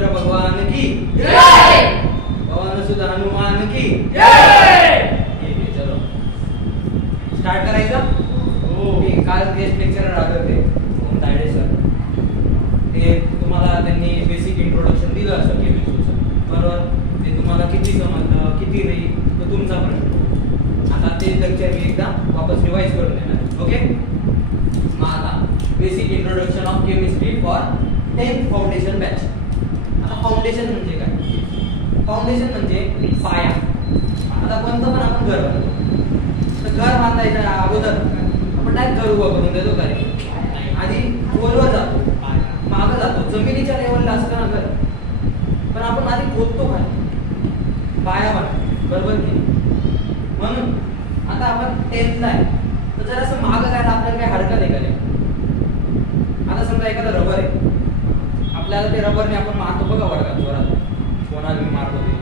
रामचंद्र भगवान की जय, पवन सुत हनुमान की जय। ठीक आहे, चलो स्टार्ट करायचं। काल गेस्ट लेक्चरर आले होते ओम तायडे सर, ते तुम्हाला त्यांनी बेसिक इंट्रोडक्शन दिलं असं केमिस्ट्रीचं, बरोबर? ते तुम्हाला किती समजलं किती नाही तो तुमचा प्रश्न। आता ते लेक्चर मी एकदा वापस रिवाइज करून देणार, ओके? मग आता basic introduction of chemistry for 10th foundation batch. आता फाउंडेशन म्हणजे काय? फाउंडेशन म्हणजे पाया। आता कोणतं पण आपण घर बांधतो, तर घर बांधायच्या अगोदर आपण डायरेक्ट घर उभं करून देतो का रे? आधी खोलवर जातो, मागं जातो, जमिनीच्या लेवलला असतं ना घर, पण आपण आधी खोदतो काय? पाया बांधतो, बरोबर की? म्हणून आता आपण 10th ला आहे, तर जर असं मागं जायला आपल्याला काही हरकत आहे का नाही? आता समजा एखादं रबर आहे, आपल्याला ते रबरने आपण मारतो बघा वर्गात जोरात, कोणाला मी मारतो ते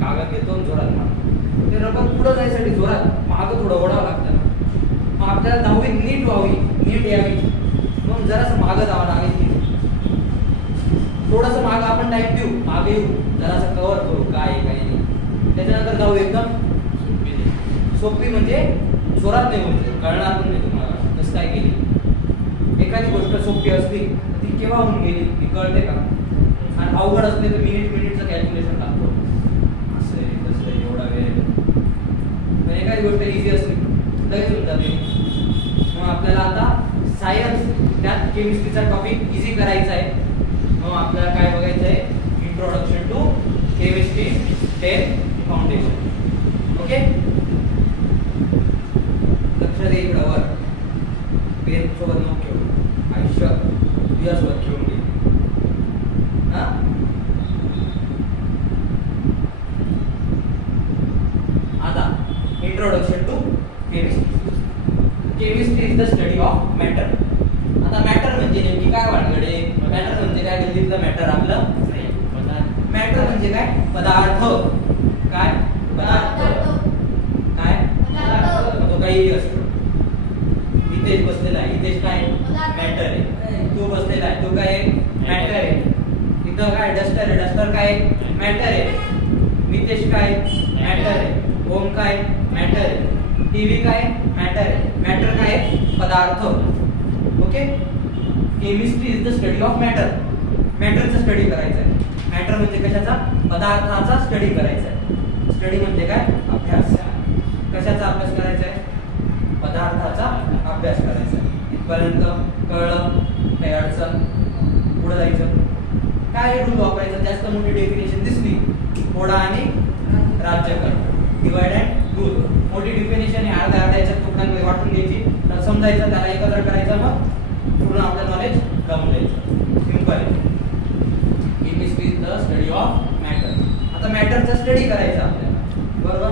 कागद घेतो जोरात मारतो, ते रबर पुढं जायसाठी जोरात मागं थोडं ओढावं लागतं ना। मग आपल्याला दहावी नीट व्हावी, नीट यावी, मग जरासं मागं जावं लागेल की थोडंसं मागं आपण टाइम देऊ, मागे येऊ, जरासं कव्हर करू काय आहे काय नाही, त्याच्यानंतर जाऊ एकदम सोपी, म्हणजे जोरात नाही होईल, कळणार पण नाही तुम्हाला कसं काय गेली। एखादी गोष्ट सोपी असली तर ती केव्हा होऊन गेली ती कळते का? आणि अवघड असले तर मिनिटचं कॅल्क्युलेशन लागतो, असं आहे तसं आहे, एवढा वेळ। एखादी गोष्ट इझी असली लगेच होऊन जाते। मग आपल्याला आता सायन्स त्यात केमिस्ट्रीचा टॉपिक इझी करायचा आहे। मग आपल्याला काय बघायचं आहे? Introduction to chemistry 10th foundation, okay? लक्ष दे इकडं वर, पेन सोबत नको ठेवू, आयुष्य तुझ्यासोबत ठेवून घे। आता introduction to chemistry. Chemistry is the study of matter. आता मॅटर म्हणजे नेमकी काय वाटकडे? मॅटर म्हणजे काय? गल्लीतलं मॅटर आपलं मॅटर म्हणजे काय? पदार्थ। काय पदार्थ? काय तो काही असतो, इथेच बसलेला आहे, इथेच काय मॅटर आहे, तू बसलेला आहे, तो काय मॅटर आहे, इथं काय डस्टर आहे, डस्टर काय मॅटर आहे, मितेश काय मॅटर आहे, ओम काय मॅटर आहे, टीव्ही काय मॅटर आहे, मॅटर काय पदार्थ, okay? Chemistry is the study of matter. मॅटरचा स्टडी करायचा आहे। मॅटर म्हणजे कशाचा? पदार्थाचा स्टडी करायचा आहे। स्टडी म्हणजे काय? अभ्यास। कशाचा अभ्यास करायचा आहे? पदार्थाचा अभ्यास करायचा आहे। इथपर्यंत कळलं? काही अडचण? पुढे जायचं काय रूल वापरायचा? जास्त मोठी डेफिनेशन दिसली, थोडा आणि राज्य करणं, डिवाइड अँड रूल। मोठी डेफिनेशन आहे अर्ध्या याच्यात तुकड्यांमध्ये वाटून घ्यायची, तर समजायचं, त्याला एकत्र करायचं, मग पूर्ण आपलं नॉलेज लावून द्यायचं। सिंपल आहे। Chemistry is the study of matter. आता मॅटरचा स्टडी करायचा आपल्याला, बरोबर?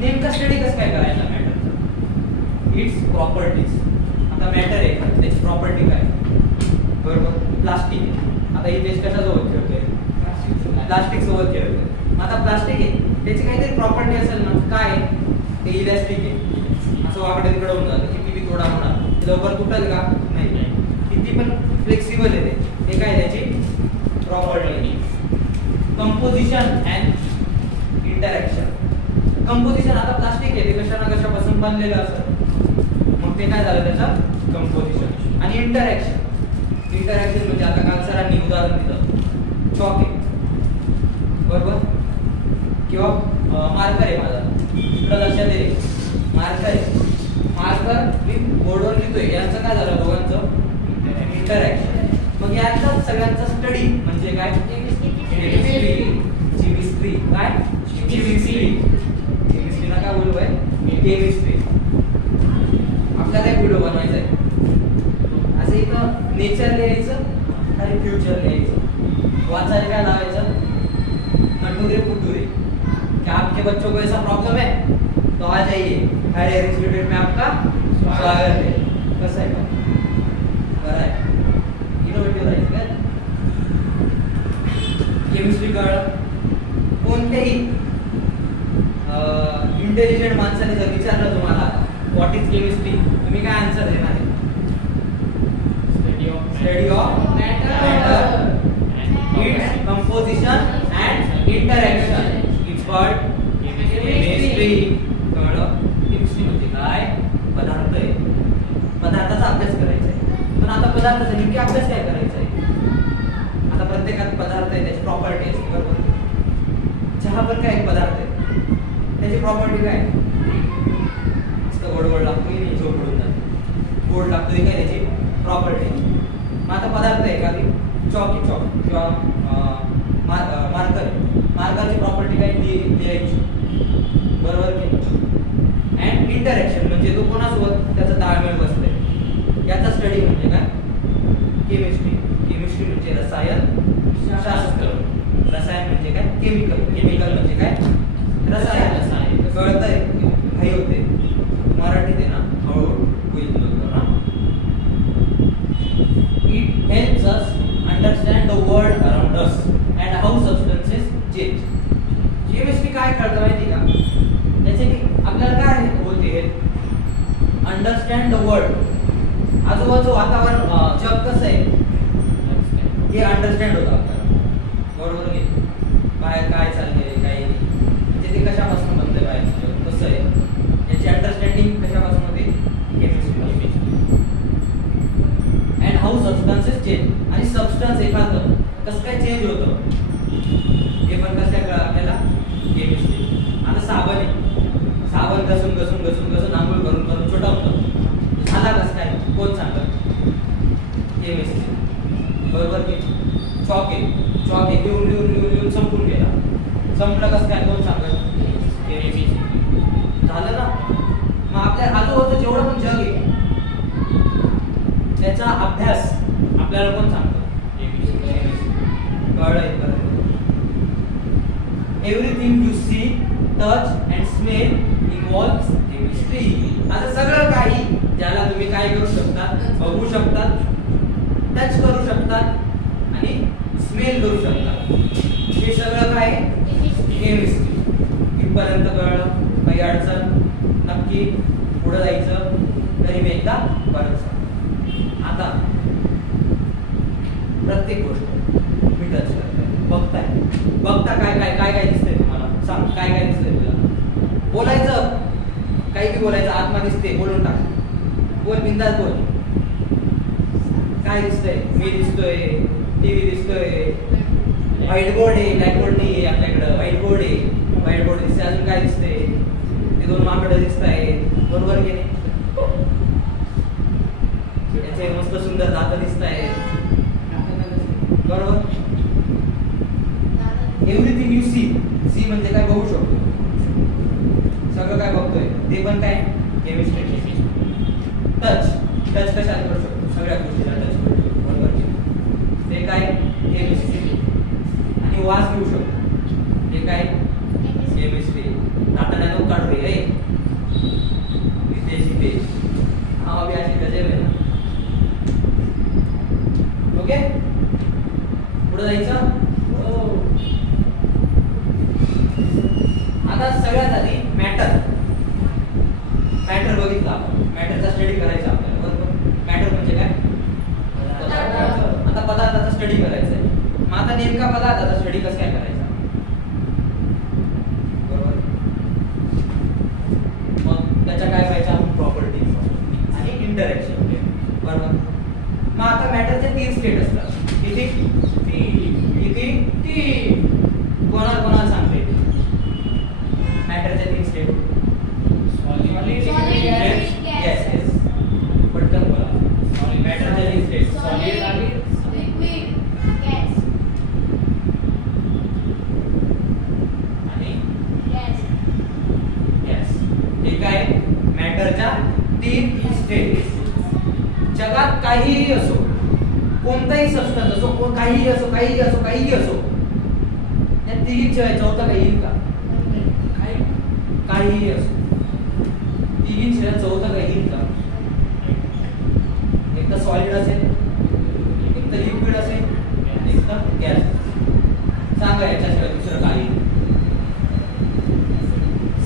नेमका स्टडी कसं काय करायचा मॅटरचा? Its properties. आता मॅटर आहे, त्याची प्रॉपर्टी काय? बरोबर, प्लास्टिक आहे। आता इथे कशासोबत खेळतोय? प्लास्टिक सोबत खेळतोय। आता प्लास्टिक आहे, त्याची काहीतरी प्रॉपर्टी असेल ना, काय? ते इलॅस्टिक आहे, असं वाकडे तिकडे होऊन जातं, किती बी थोडा होणार, लवकर तुटेल का? नाही। किती पण फ्लेक्सिबल आहे ते काय त्याची property? Composition and interaction. Composition, आता प्लास्टिक आहे, ते कशा ना कशापासून बनलेलं असतं, मग ते काय झालं त्याचं कंपोजिशन। आणि इंटरॅक्शन, इंटरॅक्शन म्हणजे आता काल सरांनी उदाहरण दिलं, चॉक आहे, बरोबर, किंवा मार्कर आहे माझा, इकडं लक्षात दे, मार्कर आहे, मार्कर मी बोर्डवर लिहितोय, यांचं काय झालं दोघांचं? इंटरॅक्शन। मग यांचा सगळ्यांचा स्टडी म्हणजे काय? केमिस्ट्री। केमिस्ट्री काय? केमिस्ट्री। केमिस्ट्रीला काय बोलू आहे? केमिस्ट्री। आपल्याला एक व्हिडिओ बनवायचा आहे, असं इथं नेचर लिहायचं आणि फ्युचर लिहायचं, वाचायला काय लावायचं? नटुरे पुटुरे। क्या आपके बच्चों को ऐसा प्रॉब्लम है तो आ जाइए, हायर इंस्टीट्यूट में आपका स्वागत है। कसं आहे का? बरं आहे, इनोव्हेटिव्ह राहायचं काय? केमिस्ट्री कळलं? कोणत्याही इंटेलिजंट माणसाने जर विचारलं तुम्हाला व्हॉट इज केमिस्ट्री, तुम्ही काय आन्सर देणार आहे? Study of matter, it's interaction it's called chemistry. कळलं? केमिस्ट्री म्हणजे काय? पदार्थ आहे. पदार्थाचा अभ्यास करायचा आहे. पण आता पदार्थाचा नेमकी अभ्यास काय करायचा आहे? आता प्रत्येकात पदार्थ आहे, त्याची प्रॉपर्टी असते, बरोबर? चहा पण काय एक पदार्थ आहे, त्याची प्रॉपर्टी काय? गोड गोड लागतो की नाही? झोप पडून जाते. गोड लागतो ही काय त्याची प्रॉपर्टी. मग आता पदार्थ आहे का? चॉक आहे, चॉक किंवा मार्कर आहे. मार्करची प्रॉपर्टी काय? लिहायची, बरोबर की? अँड इंटरॅक्शन म्हणजे तो कोणासोबत त्याचा ताळमेळ बसलाय याचा स्टडी म्हणजे काय? केमिस्ट्री. केमिस्ट्री म्हणजे रसायन शास्त्र. रसायन म्हणजे काय? केमिकल. केमिकल म्हणजे काय? रसायन. रसायन कळतंय? काही होते मराठीत आहे ना, हळूहळू होईल ना. It helps us understand the world around us and how substances change. Chemistry काय कळतं माहिती का? त्याच्याने आपल्याला काय होते? Understand the world. आजूबाजूचं वातावरण, जग कसं आहे हे अंडरस्टँड होतं आपल्याला, बरोबर की? बाहेर काय चाललंय, काय नाही, म्हणजे ते कशापासून बनलंय, बाहेरचं जग कसं आहे याची अंडरस्टँडिंग कशापासून होते? Chemistry. And how substances change. आणि सबस्टन्स एखादं कसं काय चेंज होतं हे पण कसं काय कळलं आपल्याला? केमिस्ट्री. आता साबण आहे, साबण घसून घसून घसून घसून आंघोळ करून करून छोटा होतं, झाला कसं काय? कोण सांगतं? केमिस्ट्री, बरोबर की? चॉक आहे, चॉक आहे, लिहून लिहून लिहून लिहून संपून गेला, संपलं कसं काय? कोण सांगतं? केमिस्ट्री. झालं ना? मग आपल्या आजूबाजूचं जेवढं पण जग आहे त्याचा अभ्यास आपल्याला कोण सांगतं? कळलंय? Everything you see, touch and smell involves chemistry. आता सगळं काही ज्याला तुम्ही काय करू शकतात? बघू शकतात, टच करू शकतात आणि स्मेल करू शकतात, हे सगळं काय? केमिस्ट्री. इथपर्यंत कळलं? काही अडचण? नक्की पुढे जायचं तरी मी एकदा परत. आता प्रत्येक गोष्ट मी टच करतोय, बघताय, बघता काय काय काय काय दिसतंय तुम्हाला? सांग, काय काय दिसतंय तुला? बोलायचं, काही बी बोलायचं, आत्मा दिसते, बोलून टाक, बोल, बिंदास बोल. काय दिसतंय? मी दिसतोय, टीव्ही दिसतोय, व्हाईट बोर्ड आहे, ब्लॅक बोर्ड नाही आहे आपल्याकडं, व्हाईट बोर्ड आहे, व्हाईट बोर्ड दिसते. अजून काय दिसते? ते दोन माकडं दिसत आहेत, बरोबर की नाही? याचे मस्त सुंदर दात दिसत आहेत, बरोबर? Everything you C. सी म्हणजे काय? बघू शकतो, सगळं काय बघतोय ते पण काय? केमिस्ट्री. टच, टच कशाला करू शकतो? सगळ्या गोष्टीला टच करू शकतो, बरोबर की? ते काय? केमिस्ट्री. आणि वास घेऊ शकतो, ते काय? केमिस्ट्री. दाताला नको काढू रे, विदेशी पेज, हा बी अशी गजब आहे ना. ओके, पुढे जायचं. आता सगळ्यात आधी मॅटर. मॅटर बघितला आपण, मॅटरचा स्टडी करायचा आपल्याला, बरोबर? मॅटर म्हणजे काय? आता पदार्थाचा स्टडी करायचा आहे. मग आता नेमका पदार्थाचा स्टडी कसं काय करायचा? बरोबर? मग त्याच्या काय पाहिजे? आपण प्रॉपर्टीज आणि इंटरॅक्शन, बरोबर? मग आता मॅटरचे 3 स्टेट असतात. किती? 3. कोणाला कोणाला सांगते? मॅटरचे 3 स्टेट. येस येस, पटकन बोला. मॅटरचे 3 स्टेट. Solid, liquid, gas. आणि गॅस. ठीक आहे. मॅटरच्या 3 स्टेट. जगात काहीही असो, कोणताही सबस्टन्स असो, काहीही असो, काहीही असो, काहीही असो, त्या 3 शिवाय चौथा काही येईल का? काहीही असो, 3 शिवाय चौथा काही येईल का? एक तर सॉलिड असेल, एक तर लिक्विड असेल, एक तर गॅस. सांगा याच्याशिवाय दुसरं काही.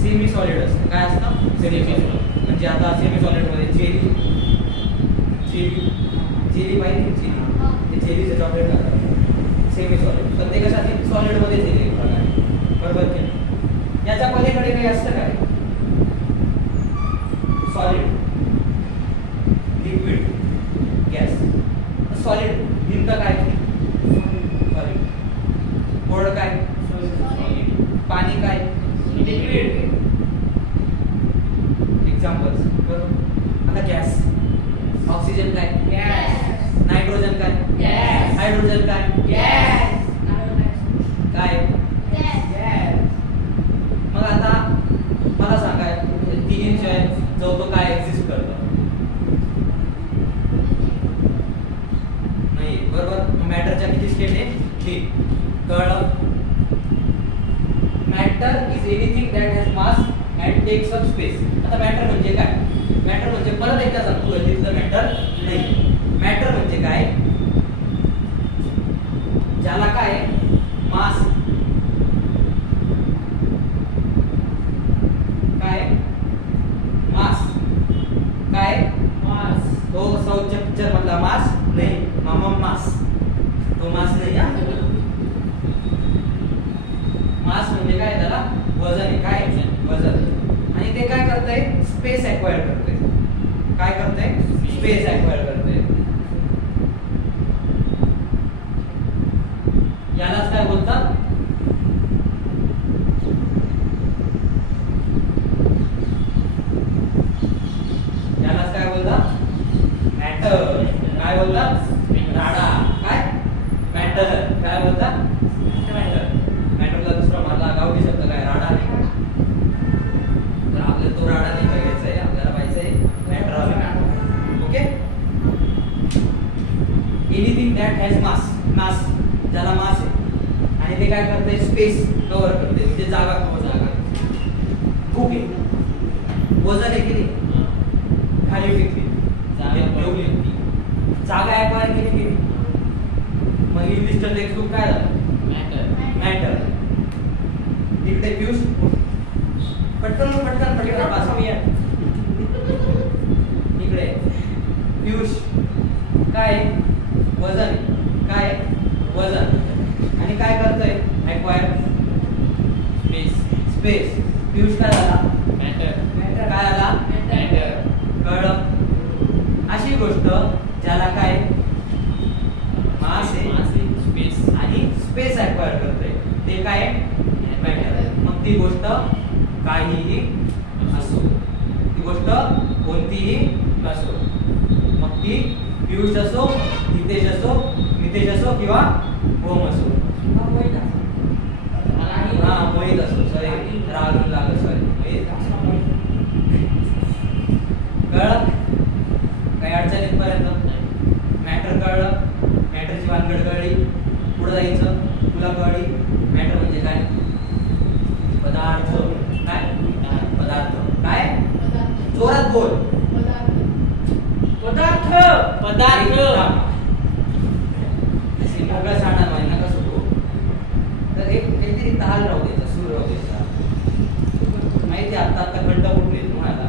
सेमी सॉलिड असतं. काय असतं? Semi solid. म्हणजे आता सेमी सॉलिड मध्ये जेली, जेली, जेली पाहिजे, जेली, ते जेलीचं चॉकलेट असतं, सेमी सॉलिड. तर ते कशात? सॉलिड मध्ये जेली प्रकार. बरोबर की नाही? याच्या पलीकडे काही असतं काय? Solid, liquid, gas. सॉलिड नेमकं काय? सॉलिड. गोड काय? पाणी काय? लिक्विड. एक्झाम्पल्स. बरोबर. आता गॅस. ऑक्सिजन काय? गॅस. नायट्रोजन काय? गॅस. हायड्रोजन काय? गॅस. काय? गॅस. मग आता मला सांगा तिन्हीशिवाय चौथं काय एक्झिस्ट करतं? नाही. बरोबर. मॅटरच्या किती स्टेट आहे? 3. कळलं? Matter is anything that has mass and takes up space. आता मॅटर म्हणजे काय? मॅटर म्हणजे परत एकदा सांगतो गल्लीतलं मॅटर नाही. मॅटर म्हणजे काय? ज्याला काय मास काय? मास काय? मास. तो साऊथच्या पिक्चर मधला मास नाही. मामा मास. तो मास नाही. मास म्हणजे काय? त्याला वजन आहे. काय? वजन. आणि ते काय करतंय? स्पेस एक्वायर करतंय. काय करतंय? स्पेस एक्वायर करतंय. यालाच काय बोलतात? यालाच काय बोलतात? मॅटर. काय बोलतात? राडा. काय? मॅटर. काय बोलतात? मॅटर. मॅटरला दुसरा माझा गावठी शब्द काय? राडा नाही. तर आपल्याला तो राडा नाही बघायचा आहे. आपल्याला पाहिजे आहे matter. Okay. Anything that has mass. Mass ज्याला मास आहे आणि ते काय करते? स्पेस कव्हर करते. म्हणजे जागा कव्हर खूप आहे. वजन आहे की नाही? खाली फेकली जागा एक्वायर केली की नाही? मग इंग्लिशचं टेक्स्टबुक काय झालं? मॅटर. इकडे पियुष पटकन पटकन पटकन पास इकडे पियुष काय? वजन. काय? वजन. आणि काय करतोय? Acquire space. स्पेस. पियुष काय झाला? मॅटर. काय आला? मॅटर. कळलं? अशी गोष्ट ज्याला काय मास आहे स्पेस आणि स्पेस एक्वायर करतोय ते काय? मॅटर. मग ती गोष्ट काहीही असो. ती गोष्ट कोणतीही असो. मग ती पियुष असो, नितेश असो, नितेश असो किंवा ओम असो. मोहित असो. सॉरी राहुल लागलं. सॉरी मोहित. कळलं? काही अडचण इथपर्यंत? मॅटर कळलं? मॅटरची भानगड कळली. पुढे जायचं. तुला कळली मॅटर म्हणजे काय? पदार्थ. काय? पदार्थ. काय? जोरात बोल. पदार्थ. पदार्थ. मोकळा सांडा नाही ना कसं तो. तर एक काहीतरी ताल राहू द्यायचा. सूर राहू द्यायचा. माहिती आता आता खंड उठले तुम्हाला.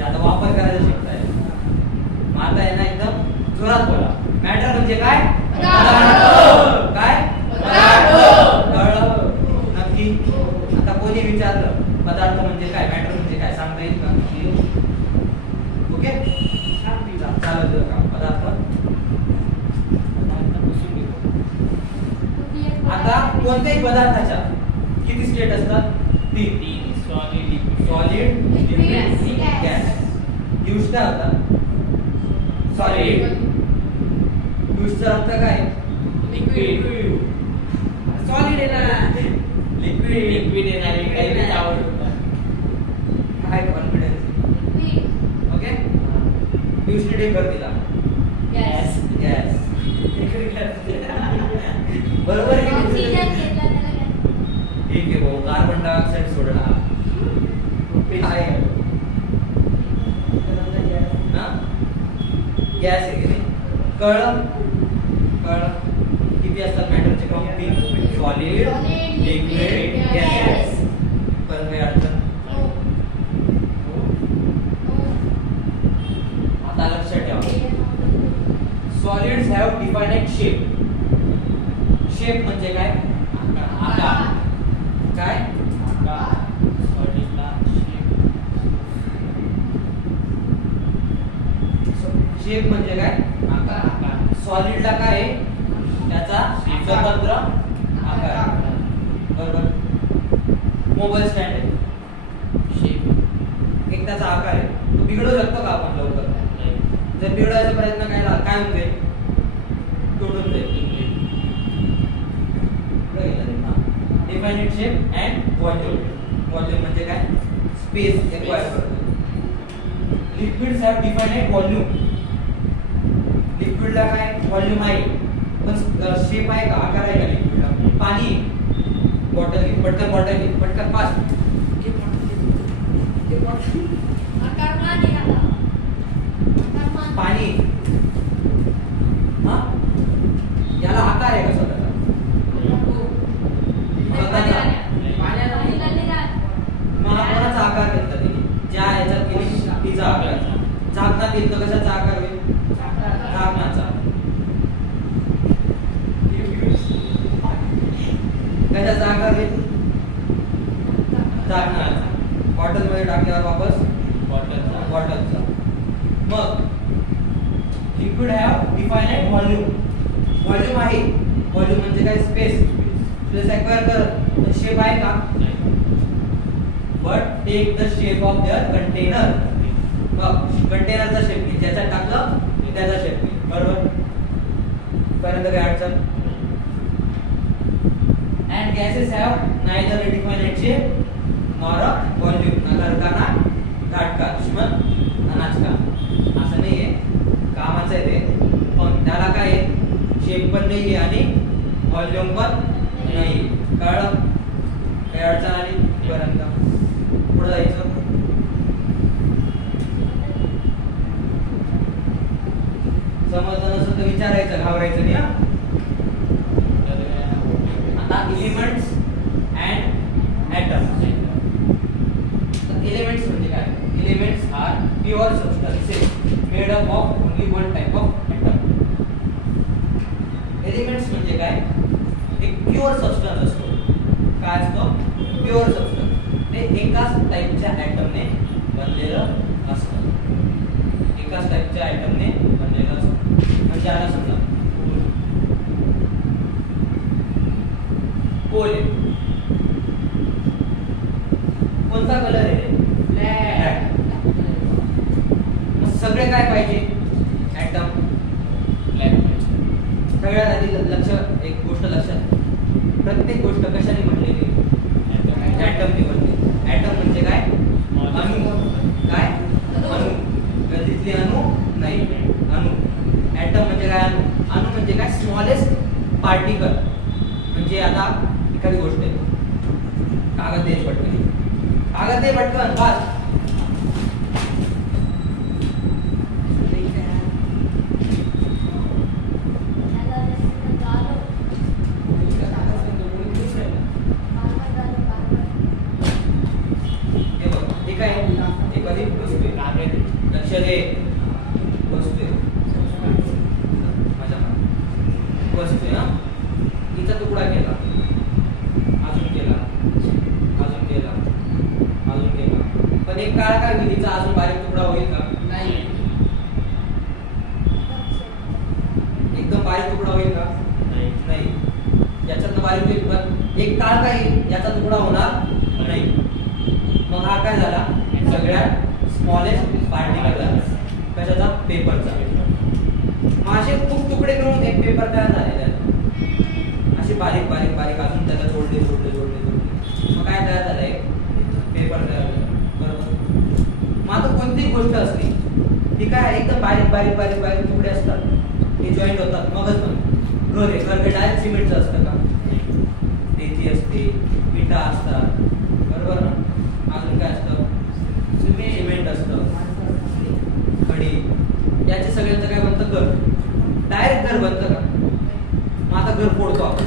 आता वापर करायला शिकताय. मग आता आहे ना एकदम जोरात बोला. मॅटर म्हणजे काय? काय? कळलं? नक्की? आता कोणी विचारलं पदार्थ म्हणजे काय? मॅटर म्हणजे काय? सांगता येईल का? ओके. चालत का पदार्थ? आता कोणत्याही पदार्थाच्या किती स्टेट असतात? 3. Solid, liquid, gas. पियुष काय होता? सॉलिड. पियुषचा अर्थ काय? लिक्विड. सॉलिड आहे ना? लिक्विड आहे ना? काय कॉन्फिडन्स? ओके. पियुषने ढेकर दिला. गॅस. गॅस. बरोबर आहे. ठीक आहे भाऊ. कार्बन डायऑक्साइड सोडला. काय? गॅस आहे की नाही? कळलं? कळलं? किती असतात मॅटरचे फॉर्म? 3. Solid, liquid, gas. पण काही अडचण? आता लक्षात ठेवा. Solids have definite shape. Shape म्हणजे काय? आकार. काय? आकार. सॉलिडला शेप म्हणजे काय? आकार. सॉलिडला काय आहे? त्याचा स्वतंत्र आकार. बरोबर. मोबाईल स्टँड आहे, शेप एक त्याचा आकार आहे, तो बिघडू शकतो का आपण लवकर? जर बिघडायचा प्रयत्न काय होऊन जाईल? तुटून जाईल. Definite shape and volume. Volume म्हणजे काय? स्पेस एक्वायर करतो. Liquids have definite volume. लिक्विडला काय व्हॉल्यूम आहे, पण शेप आहे का? आकार आहे का लिक्विडला? पाणी बॉटल घे, पटकन बॉटल घे, पटकन फास्ट घे बॉटल. पाणी हा याला आकार आहे का स्वतःचा? मग कोणाचा आकार घेतला तिने? ज्या याच्यात गेली तिचा आकार. झाकणात घेतलं, कशाचा आकार होईल? झाकणाचा. कशाचा आकार होईल? झाकणाचा. बॉटल मध्ये टाकल्यावर वापस बॉटलचा. मग liquid have definite volume. Volume आहे. व्हॉल्यूम म्हणजे काय? स्पेस. स्पेस एक्वायर करत. शेप आहे का? But take the shape of their container. मग कंटेनरचा शेप घे, ज्याच्यात टाकलं त्याचा शेप घे. बरोबर. पर्यंत काय अडचण? And gases have neither a definite shape nor a volume. ना घरकाना घाटका दुश्मन अनाजका. असं नाहीये, कामाचं आहे ते, पण त्याला काय आहे? शेप पण नाहीये आणि व्हॉल्यूम पण नाही. कळलं? काय अडचण आली? पर्यंत पुढे जायचं. समजलं नसेल तर विचारायचं, घाबरायचं नाही. आता एलिमेंट्स अँड ॲटम्स. एलिमेंट्स म्हणजे काय? Elements are pure substances made up of only one type of atom. Elements म्हणजे काय? एक प्युअर सबस्टन्स असतो. काय असतो? Pure substance. ते एकाच टाइपच्या ॲटमने बनलेलं असतं. एकाच टाइपच्या ॲटमने बनलेलं असतं. म्हणजे आता समजा कोल आहे. कोणता कलर आहे? ब्लॅक. मग सगळे काय पाहिजे? ॲटम ब्लॅक पाहिजे. सगळ्यात आधी एक गोष्ट लक्षात, प्रत्येक गोष्ट कशाने बनलेली? ॲटमने बनलेली. ॲटम म्हणजे काय? अणु. काय? अणु. गतीतले अणु नाही, अणु. ॲटम म्हणजे काय? अणु. अणु म्हणजे काय? Smallest particle. म्हणजे आता एखादी गोष्ट आहे, कागद दे पटकन, कागद दे पटकन, बस. लक्ष दे. वस्तू आहे, वस्तू आहे ना. तिचा तुकडा केला, अजून केला, अजून केला, अजून केला, पण एक काळ काय होईल? तिचा अजून बारीक तुकडा होईल का? नाही. एकदम बारीक तुकडा होईल का? नाही. याच्यातनं बारीक होईल, पण एक काळ काय येईल? याचा तुकडा होणार नाही. मग हा काय झाला? सगळ्यात स्मॉलेस्ट पार्टिकल. कशाचा? पेपरचा. मग असे खूप तुकडे करून एक पेपर तयार झालेला आहे. असे बारीक बारीक बारीक अजून त्याला जोडले जोडले जोडले जोडले मग काय तयार झालंय? पेपर तयार झाला. बरोबर. मग आता कोणतीही गोष्ट असली ती काय एकदम बारीक बारीक बारीक बारीक तुकडे असतात, ते जॉईंट होतात. मगच पण घर आहे, घर हे डायरेक्ट सिमेंटचं असतं का? रेती असते, विटा असतात. बरोबर ना. अजून काय असतं? सिमेंट असतं, खडी. याचे सगळ्यांचं काय बनतं? घर. डायरेक्ट घर बनतं का? मग आता घर फोडतो आपण,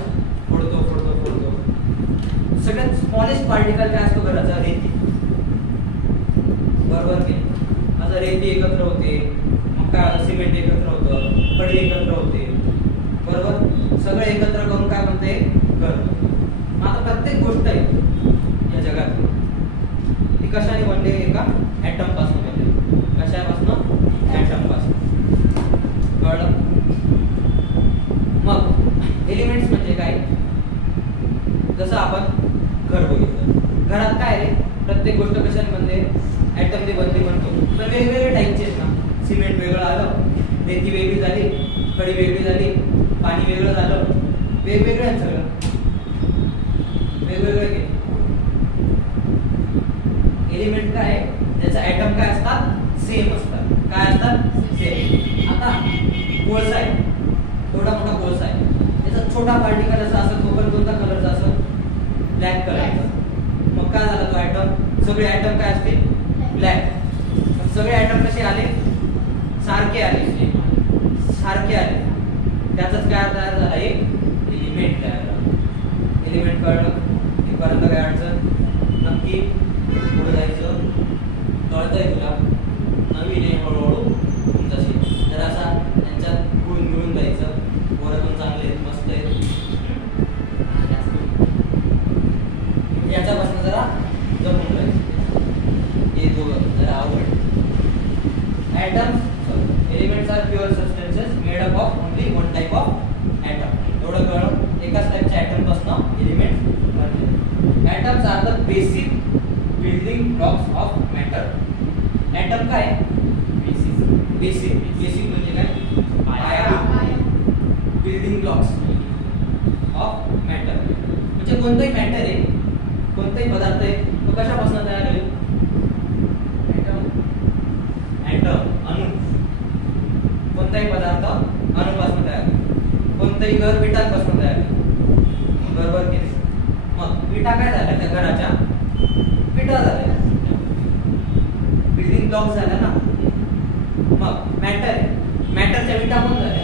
फोडतो फोडतो फोडतो. सगळ्यात स्मॉलेस्ट पार्टिकल काय असतो घराचा? रेती. बरोबर की? आता रेती एकत्र होते, मग काय? सिमेंट एकत्र होतं, खडी एकत्र होते. बरोबर. सगळं एकत्र करून काय बनते? करतो. मग आता प्रत्येक गोष्ट आहे या जगात ती कशाने बनली? एका ॲटम पासून बनली. कशापासून? ॲटम पासून. कळलं? मग एलिमेंट्स म्हणजे काय? जसं आपण घर बघितलं, घरात काय रे प्रत्येक गोष्ट कशाने बनते? ॲटमने बनते म्हणतो. पण वेगवेगळे टाईपचे आहेत ना. सिमेंट वेगळं आलं, रेती वेगळी झाली, खडी वेगळी झाली, पाणी वेगळं झालं, वेगवेगळं आहे सगळं, वेगवेगळं आहे. एलिमेंट काय त्याचा ॲटम काय असतात? सेम असतात. काय असतात? सेम. आता कोळसा आहे, एवढा मोठा कोळसा आहे, त्याचा छोटा पार्टिकल असा असतो, तो पण कोणता कलरचा असतो? ब्लॅक कलरचा. मग काय झाला तो ॲटम? सगळे ॲटम काय असतील? ब्लॅक. सगळे ॲटम कसे आले? सारखे आले, सारखे आले. त्याचाच काय तयार झाला? एक एलिमेंट तयार झाला. एलिमेंट कळलं? इथपर्यंत काय अडचण? नक्की पुढे जायचं. कळतंय तुला? नवीन आहे, हळूहळू तुमच्याशी जरासा त्यांच्यात गुळून मिळून जायचं. पोरं पण चांगले आहेत, मस्त आहेत. याच्यापासून जरा जपून राहायचं. हे दोघं जरा आवड. Atoms elements are pure substances made up of only one type of atom. एवढं कळलं? एकाच टाईपच्या ॲटम पासून एलिमेंट बनले. Atoms are the basic building blocks of matter. Atom काय? बेसिक. बेसिक बेसिक म्हणजे काय? पाया. बिल्डिंग ब्लॉक्स ऑफ मॅटर म्हणजे कोणतंही मॅटर आहे, कोणताही पदार्थ आहे, तो कशापासून तयार होईल? ॲटम, अणु. कोणताही पदार्थ अणुपासून तयार होईल. कोणतंही घर विटांपासून तयार होईल. बरोबर की नाही? मग विटा काय झाल्या? त्या घराच्या विटा झाल्या, बिल्डिंग ब्लॉक्स झाल्या ना. मग मॅटर आहे, मॅटरच्या विटा पण झाल्या.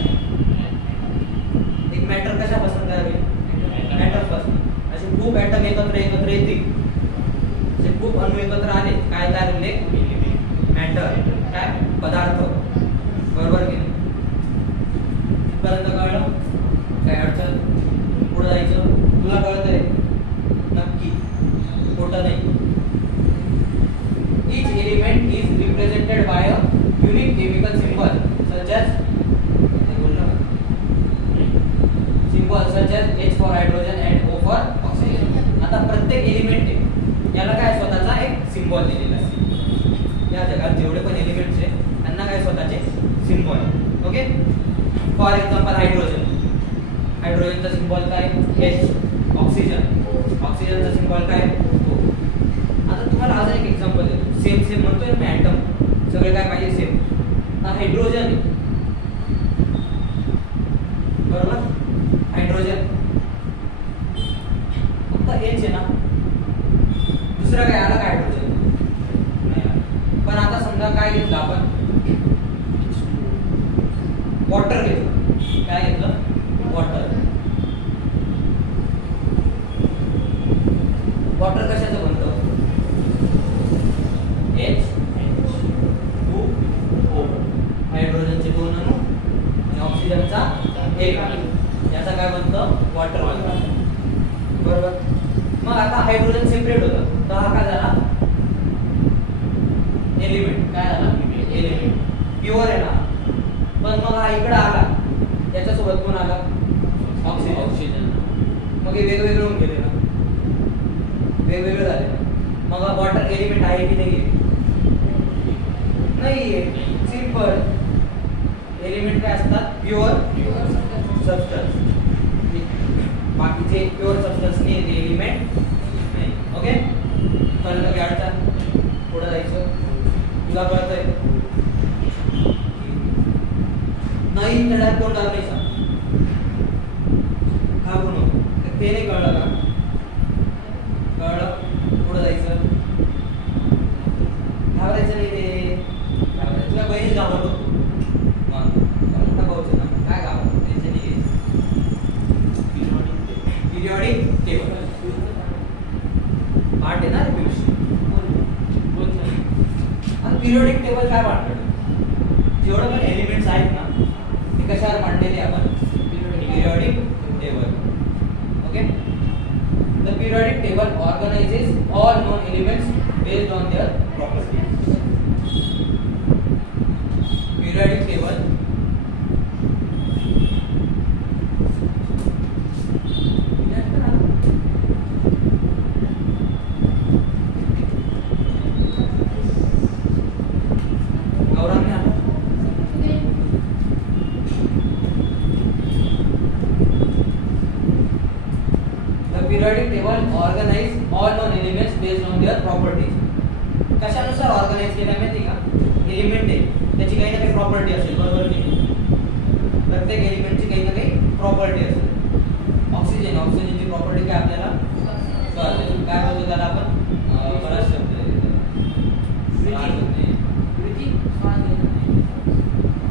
एक मॅटर कशापासून तयार होईल? ॲटम पासून. असे खूप ॲटम एकत्र येतील, असे खूप अणु एकत्र आले, काय तयार होईल? मॅटर. काय? पदार्थ. बरोबर की नाही? इथपर्यंत कळलं? काय अडचण? पुढे जायचं. तुला कळतंय नक्की? खोटं नाही. Each element is represented by a unique chemical symbol such as H for hydrogen and O for oxygen. आता प्रत्येक एलिमेंट आहे याला काय स्वतःचा एक सिम्बॉल दिलेला आहे. या जगात जेवढे पण एलिमेंट्स आहेत त्यांना काय स्वतःचे symbol. Okay. For example hydrogen, हायड्रोजनचा सिम्बॉल काय? H. ऑक्सिजन, ऑक्सिजनचा सिम्बॉल काय? O. आता तुम्हाला अजून एक एक्झाम्पल देतो. सेम सेम म्हणतोय मी, ॲटम सगळे काय पाहिजे? सेम. हायड्रोजन, बरोबर? हायड्रोजन फक्त H आहे ना, दुसरा काय आला? काय हायड्रोजन नाही आला. पण आता समजा काय घेतलं आपण? वॉटर घेतलं. काय घेतलं? वॉटर. वॉटर कशाचं बनतं? H2O. हायड्रोजनचे 2 अणू आणि ऑक्सिजनचा 1 अणू, याचा काय बनतं? वॉटर बनतं. बरोबर. मग आता हायड्रोजन सेपरेट होतं, तर हा काय झाला? एलिमेंट. काय झाला? एलिमेंट. प्युअर आहे ना. पण मग हा इकडे आला, याच्यासोबत कोण आला? ऑक्सिजन. मग हे वेगवेगळे होऊन गेले ना, वेगवेगळे झाले. मग वॉटर एलिमेंट आहे की नाही? नाहीये. सिंपल. एलिमेंट काय असतात? Pure substance. बाकीचे प्युअर सबस्टन्स नाही, एलिमेंट नाही. ओके. कळलं काय अडचण? पुढे जायचं. तुला कळतंय? नाही त्याला कोण झालं नाही सांग. घाबरू नको. ते नाही कळलं का? कळलं? पुढे जायचं. घाबरायचं नाही रे. तुला बहिणी घाबरतो. मोठा भाऊच ना, काय घाबरतो? टेन्शन नाही घ्यायचं. पिरियॉडिक टेबल पार्ट आहे ना रे केमिस्ट्री. आणि पिरियॉडिक टेबल काय वाटतं? जेवढं पण एलिमेंट्स आहेत ना, ते कशावर मांडलेले आपण? Periodic table. Okay. Periodic table organize all known elements based on their properties. कशानुसार ऑर्गनाइज केला माहिती का? एलिमेंट आहे त्याची काही ना काही प्रॉपर्टी असेल, बरोबर की? प्रत्येक एलिमेंटची काही ना काही प्रॉपर्टी असेल. ऑक्सिजनची प्रॉपर्टी काय आपल्याला कळते. काय बोलतो त्याला आपण? बराच शब्द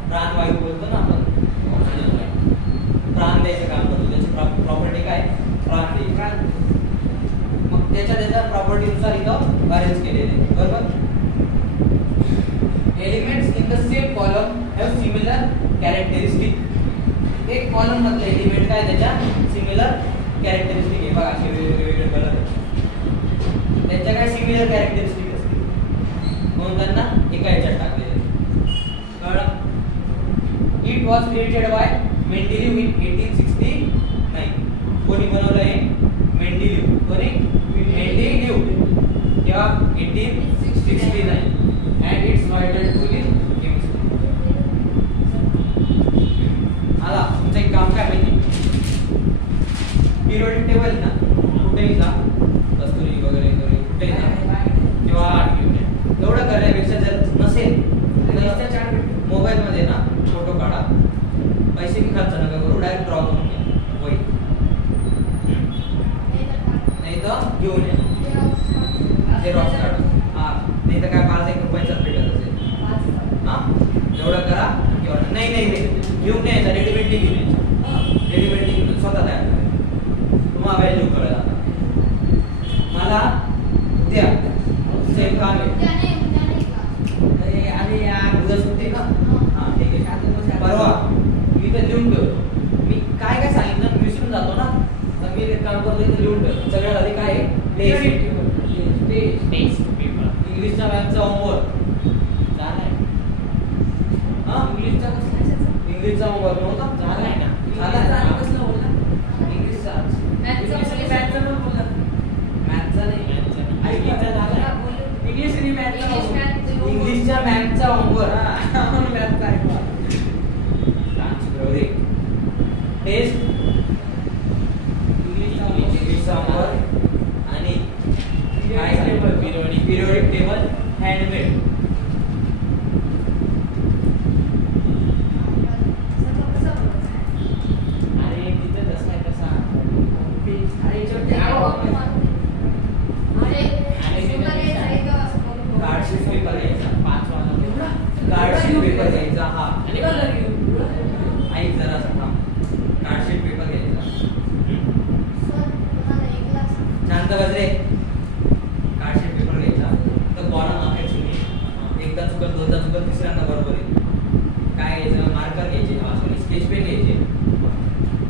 प्राणवायू बोलतो ना आपण. प्राण द्यायचं काम करतो. त्याची प्रॉपर्टी काय? प्राण द्यायची. मग त्याच्या प्रॉपर्टीनुसार इथं अरेंज केलेले, बरोबर? Elements in the same column have similar characteristic. एक कॉलम मधले एलिमेंट काय त्याच्या सिमिलर कॅरेक्टरिस्टिक आहे. बघा असे वेगवेगळे कलर त्याच्या काय सिमिलर कॅरेक्टरिस्टिक असते म्हणून त्यांना एका याच्यात टाकलेले. कळलं? It was created by Mendeleev in 1869. कोणी बनवलं आहे? मेंडेलिव्ह. कोणी? मेंडेलिव्ह. तेव्हा 1869 and its vital tool in chemistry. आता तुमचं एक काम काय माहिती? पिरियडिक टेबल ना कुठेही जा, कस्तुरी वगैरे कुठेही जा तेव्हा घेऊन या. एवढं करण्यापेक्षा जर नसेल तर मोबाईल मध्ये ना फोटो काढा, पैसे बी खर्च नका करू, डायरेक्ट ड्रॉ करून घ्या वही, नाही तर घेऊन या झेरॉक्स काढा. हा नाही तर काय 5-1 रुपयाचाच भेटत असेल. हा एवढं करा. किंवा नाही घेऊन यायचा, रेडीमेड घेऊन यायचा. रेडीमेड घेऊन स्वतः तयार करायचं. तुम्हाला व्हॅल्यू कळेल. आता मला द्या सेम काम आहे. अरे यार उद्या सुट्टी ना. हा ठीक आहे. परवा मी तर लिहून ठेवतो. मी काय काय सांगितलं मी विसरून जातो ना, तर मी एक काम करतो इथे लिहून ठेवतो. सगळ्यात आधी काय आहे? Test paper. इंग्लिशचा मॅथचा होमवर्क झालाय. हा इंग्लिशचा होमवर्क नव्हता झालाय ना. झालाय कसलं बोलला? इंग्लिशचा मॅथचा पण बोलला. मॅथचा नाही इंग्लिशचा झाला. इंग्लिश आणि मॅथचा इंग्लिशच्या मॅथचा होमवर्क. मॅथचा ऐकवा टेस्ट इंग्लिशचा होमवर्क आणि काय पिरियडिक टेबल हँडमेड. अरे तिथं तसा आहे तसा. कार्डशीट पेपर घ्यायचा 5 वाला. कार्डशीट पेपर घ्यायचा. हा ऐक जरा असं थांब. कार्डशीट पेपर घ्यायचा. शांत बस रे. कार्डशीट पेपर घ्यायचा. तर कॉलम आखायचे नाही. एकदा चुकत, दोनदा चुकत, तिसऱ्यांदा बरोबर आहे. काय घ्यायचं? मार्कर घ्यायचे. सॉरी स्केच पेन घ्यायचे.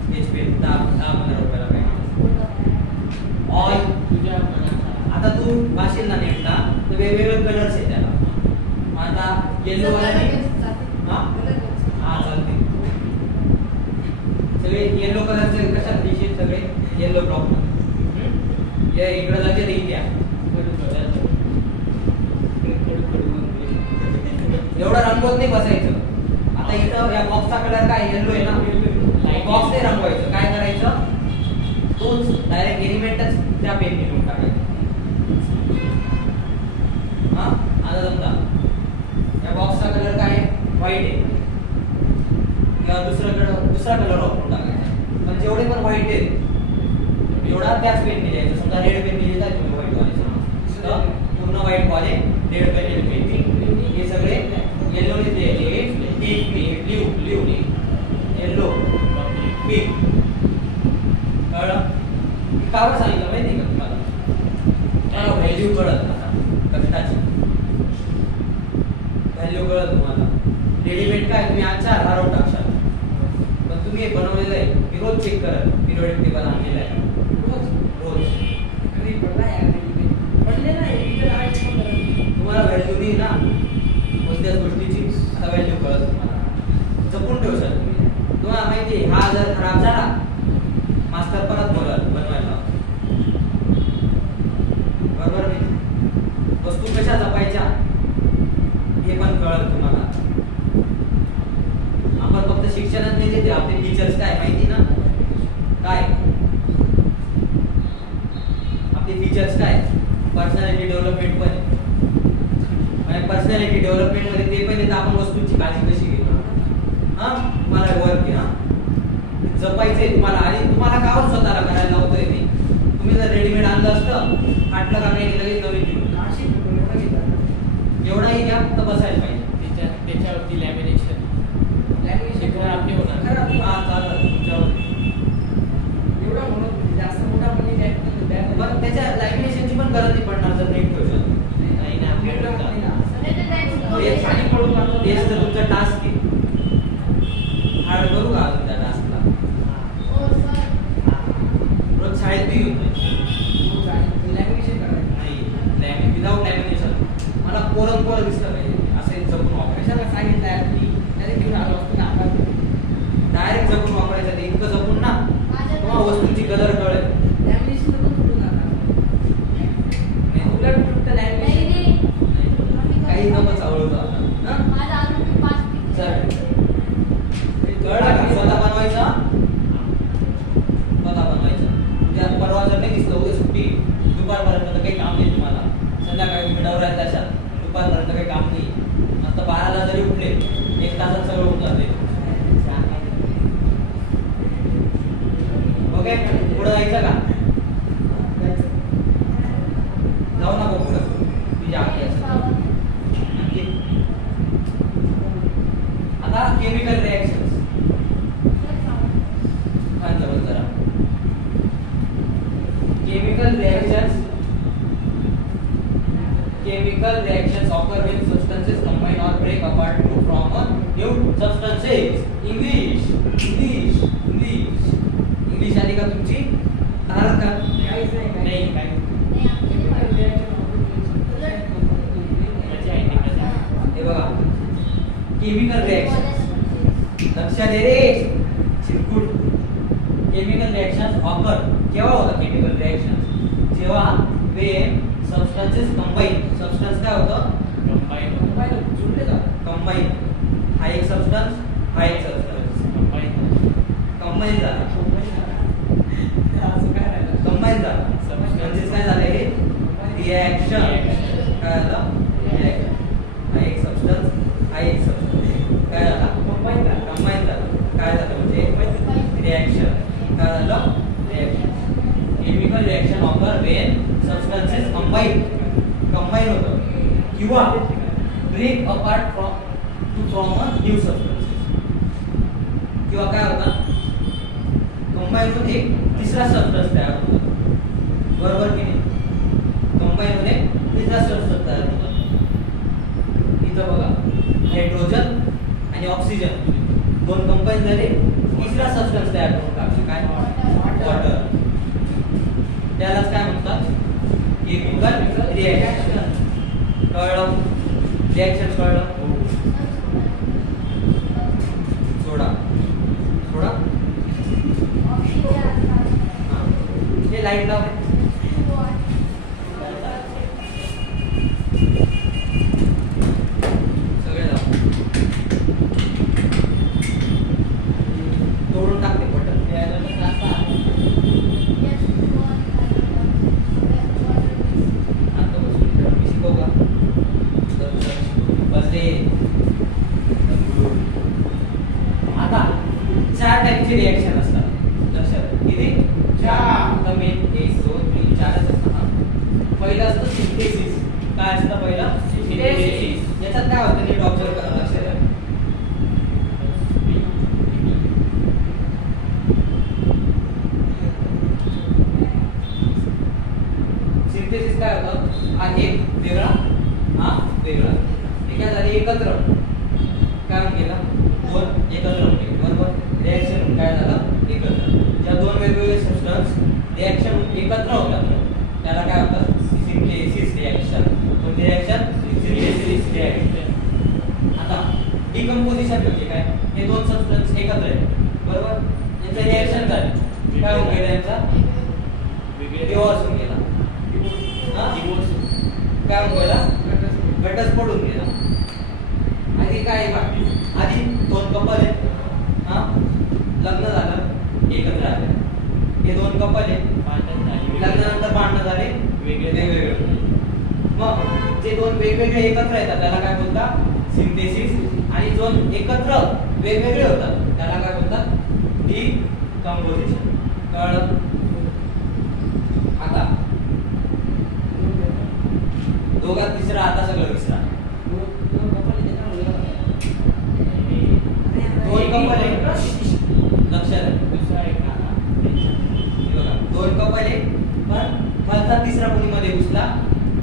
स्केच पेन 10-15 रुपयाला काय. ऑल तुझ्या आता तू वाशील ना नेटला तर वेगवेगळे कलर्स आहेत त्याला. आता येलो वाला नाही. हा चालते. सगळे येलो कलरचे कशात दिसेल? सगळे येलो ब्लॉक मध्ये. या इकडे लक्ष देईल द्या. एवढं रंगवत नाही बसायचं. आता इथं या बॉक्सचा कलर काय? येलो आहे ना. बॉक्स नाही रंगवायचं. काय करायचं? तोच डायरेक्ट एलिमेंटच त्या पेनने लिहून टाकायचं. हा आता समजा या बॉक्सचा कलर काय आहे? व्हाईट आहे. किंवा दुसरा कलर वापरून टाकायचा. पण जेवढे पण व्हाईट आहेत एवढा त्याच पेनने लिहायचं. समजा रेड पेनने लिहिताय तुम्ही व्हाईट वाले तर पूर्ण व्हाईट वाले रेड पेनने लिहितील. हे सगळे येलो ने लिहिले. Pink blue yellow pink. कळलं? का बरं सांगितलं माहिती का तुम्हाला? व्हॅल्यू कळत कष्टाची व्हॅल्यू कळत तुम्हाला. रेडीमेड काय तुम्ही आजच्या आधारावर टाकशाल, पण तुम्ही हे बनवलेलं आहे. मी रोज चेक करत पिरियडिक टेबल आणलेलं आहे. रोज तुम्हाला व्हॅल्यू नाही ना कोणत्याच गोष्टीची. आता व्हॅल्यू कळत तुम्हाला. जपून ठेवशाल तुम्ही. तुम्हाला माहिती आहे हा जर खराब झाला मास्तर परत बनवायला. बरोबर नाही? वस्तू कशा जपायच्या हे पण कळत तुम्हाला. आपण फक्त शिक्षणच नाही देते. आपले टीचर्स काय माहिती ना काय फीचर्स काय, पर्सनॅलिटी डेव्हलपमेंट पण आहे. पर्सनॅलिटी डेव्हलपमेंट मध्ये ते पण येतं आपण वस्तूंची काळजी कशी घेतो. हा मला वर्क आहे, हा जपायचंय तुम्हाला आणि तुम्हाला गावात स्वतःला करायला लावतोय मी. तुम्ही जर रेडीमेड आणलं असतं फाटलं का काही लगेच नवीन घेऊन एवढाही घ्या फक्त बसायला पाहिजे. त्याच्यावरती लॅमिनेशन आपली होणार. हा चालेल तुमच्यावर एवढा म्हणून जास्त मोठा पण बरं त्याच्या लॅमिनेशनची पण गरज नाही पडणार जर नीट ठेवलं. नाही ना खाली पडून तेच तर तुमचा टास्क आहे. हार्ड करू का त्या टास्कला रोज शाळेत बी घेऊन नाही विदाउट लॅमिनेशन मला कोरं दिसलं पाहिजे असे जपून वापरायचं. सांगितलं घेऊन आलो असतो ना आपण डायरेक्ट जपून वापरायचं ते इतकं जपून ना तुम्हाला वस्तूंची कलर कळेल. लॅमिनेशन पण कुठून उलट लॅमिनेशन काही नमच आवडतो आता कळलं का स्वतः बनवायचा उद्या परवा जर नाही दिसलं उद्या सुट्टी दुपारपर्यंत काही काम नाही तुम्हाला. संध्याकाळी तुम्ही डवरायला अशा दुपारपर्यंत काही काम नाही. नंतर 12ला जरी उठले 1 तासात सगळं होऊन जाते. ओके पुढे जायचं का जाऊ नको पुढं तुझ्या आधी असं. आता केमिकल रिएक्शन्स जरा chemical reactions occur when substances combine or break apart to form a new substances. English आली का तुमची तारक का नाही काय हे बघा केमिकल रिएक्शन लक्षात दे रे चिरकुट. केमिकल रिएक्शन्स ऑकर केव्हा होतात केमिकल रिएक्शन्स जेव्हा when substances combine. सबस्टन्स काय होतं जुळले जातात. कंबाईन हा एक सबस्टन्स हा एक सबस्टन्स कंबाईन झाला. कंबाईन झाला सबस्टन्सेस काय झाले रिएक्शन काय झालं रिएक्शन. हा एक सबस्टन्स हा एक सबस्टन्स काय झाला कंबाईन झाला काय झालं म्हणजे रिएक्शन काय झालं reaction. Chemical reaction occur when substances combine होतं किंवा break apart from a new substances. किंवा काय होतं कंबाईन होऊन एक तिसरा सबस्टन्स तयार होतो. बरोबर की नाही. कंबाईन होऊन एक तिसरा सबस्टन्स तयार होतो. इथं बघा हायड्रोजन आणि ऑक्सिजन दोन कंबाईन झाले तिसरा सबस्टन्स तयार करून टाकले काय वॉटर. त्यालाच काय म्हणतात केमिकल रिएक्शन. कळलं रिएक्शन कळलं. सोडा हे लाईट लावले सगळे लाव तोडून टाकते बटन. आता 4 टाइपचे रिएक्शन असतात लक्षात किती 4 मेन 1 2 3 4 असतात. पहिलं असतं सिंथेसिस. काय असतं पहिलं सिंथेसिस. याच्यात काय होतं नीट ऑब्झर्व करा लक्षात द्या. सिंथेसिस काय होतं हा एक वेगळा हा वेगळा हे काय झाले एकत्र काय केलं दोन एकत्र होते. बरोबर रिएक्शन काय झालं एकत्र. ज्या दोन वेगवेगळे सबस्टन्स रिएक्शन एकत्र होतात त्याला काय होतं सिंथेसिस रिएक्शन. कोणती रिएक्शन सिंथेसिस रिएक्शन. आता डिकंपोजिशन म्हणजे काय हे दोन सबस्टन्स एकत्र आहेत बरोबर यांचं रिएक्शन झाले काय होऊन गेलं यांचा डिवॉर्स होऊन गेला. काय होऊन गेला घटस्फोट होऊन गेला. आधी काय आधी दोन कपल आहेत लग्न झालं एकत्र आले. हे दोन कपल आहेत लग्नानंतर भांडणं झाले वेगवेगळे. मग जे दोन वेगवेगळे एकत्र येतात त्याला काय बोलतात सिंथेसिस, आणि दोन एकत्र वेगवेगळे होतात त्याला काय बोलतात डिकंपोजिशन. कळलं? आता दोघात तिसरा, आता सगळं विसरा. दोन कपल आहे, लक्षात आहे, दोन कपल आहे, पण मधला तिसरा कोणी मध्ये घुसला,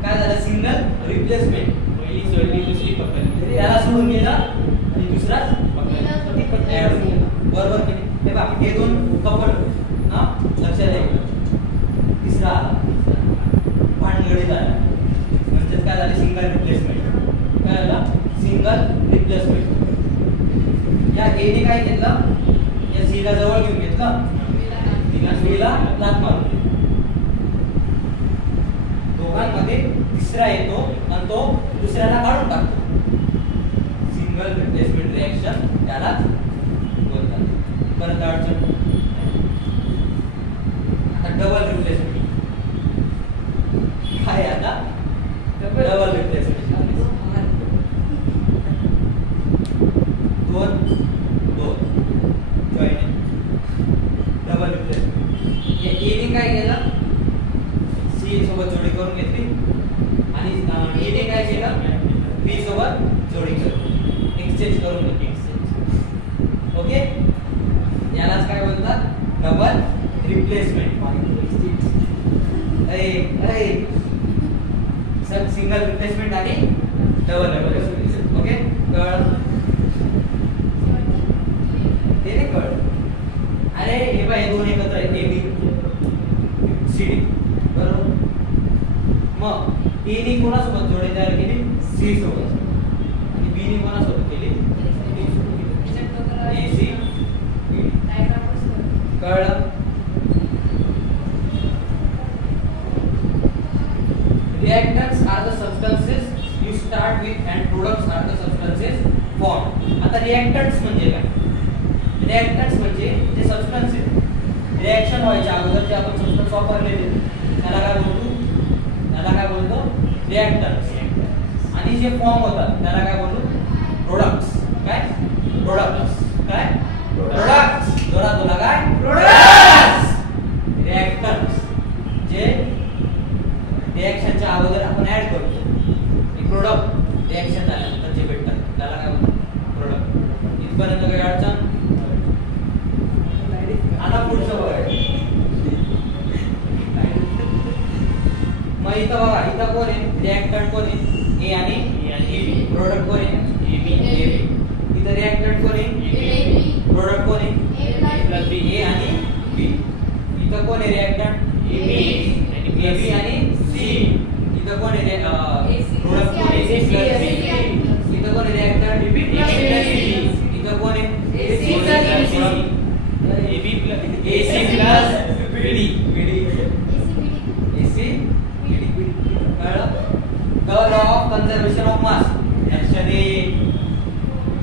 काय झालं सिंगल रिप्लेसमेंट. पहिली सोडली दुसरी पकडली, त्याला सोडून गेला आणि दुसराच ऍड होईल. बरोबर की नाही? हे बघा हे दोन कपल हा लक्षात आहे. तिसरा भानगडी झाला म्हणजे काय झालं सिंगल रिप्लेसमेंट. काय झालं सिंगल रिप्लेसमेंट. या ए ने काय घेतलं, या सी ला जवळ घेऊन घेतलं, सी ला लात मारून दिली. दोघांमध्ये तिसरा येतो आणि तो दुसऱ्याला काढून टाकतो. सिंगल रिप्लेसमेंट रिएक्शन त्याला बोलतात. परत अडचण आता डबल रिप्लेसमेंट. काय आता डबल रिप्लेसमेंट. दोन दोन जॉईनिंग डबल रिप्लेसमेंट. ए ने काय केलं, सी सोबत जोडी करून घेतली आणि ए ने काय केलं, बी सोबत जोडी करून एक्सचेंज करून घेतली. ओके, यालाच काय बोलतात डबल रिप्लेसमेंट. सिंगल रिप्लेसमेंट आणि डबल रिप्लेसमेंट. ओके, कळ ते नाही कळ. अरे हे बाय दोन एकत्र आहेत, ए बी सी डी बरोबर. मग ए ने कोणासोबत जोडी तयार केली, सी सोबत, आणि बी ने कोणासोबत केली, ए सी. कळलं? Reactants are the substances you start with and products are the substances formed. आता reactants म्हणजे काय? Reactants म्हणजे जे substances रिएक्शन व्हायच्या अगोदर जे आपण सबस्टन्स वापरलेले त्याला काय बोलतो, त्याला काय बोलतो रिएक्टंट्स. आणि जे फॉर्म होतात त्याला काय बोलतो प्रोडक्ट्स. काय प्रोडक्ट्स, काय प्रोडक्ट्स. जोरा जोरा काय प्रोडक्ट्स. रिएक्टंट्स जे रिएक्शनच्या अगोदर आपण ऍड करतो, हे प्रोडक्ट रिएक्शन झाल्यानंतर जे भेटतात त्याला काय बोलतो प्रोडक्ट. इथपर्यंत काही अडचण? आता पुढचं बघा. मग इथं बघा, इथं कोण आहे रिएक्टंट, कोण आहे ए आणि बी. प्रोडक्ट कोण आहे ए बी. इथं रिएक्टंट कोण आहे, प्रोडक्ट कोण आहे ए आणि बी. इथं कोण आहे रिएक्टंट ए बी आणि सी. इथं कोण आहे प्रोडक्ट कोण आहे सी प्लस बी. इथं कोण आहे रिएक्टंट बी प्लस सी. इथं कोण आहे A C plus C. A B plus A C plus B D. A C B D. कळलं? The law of conservation of mass. लक्षात ये,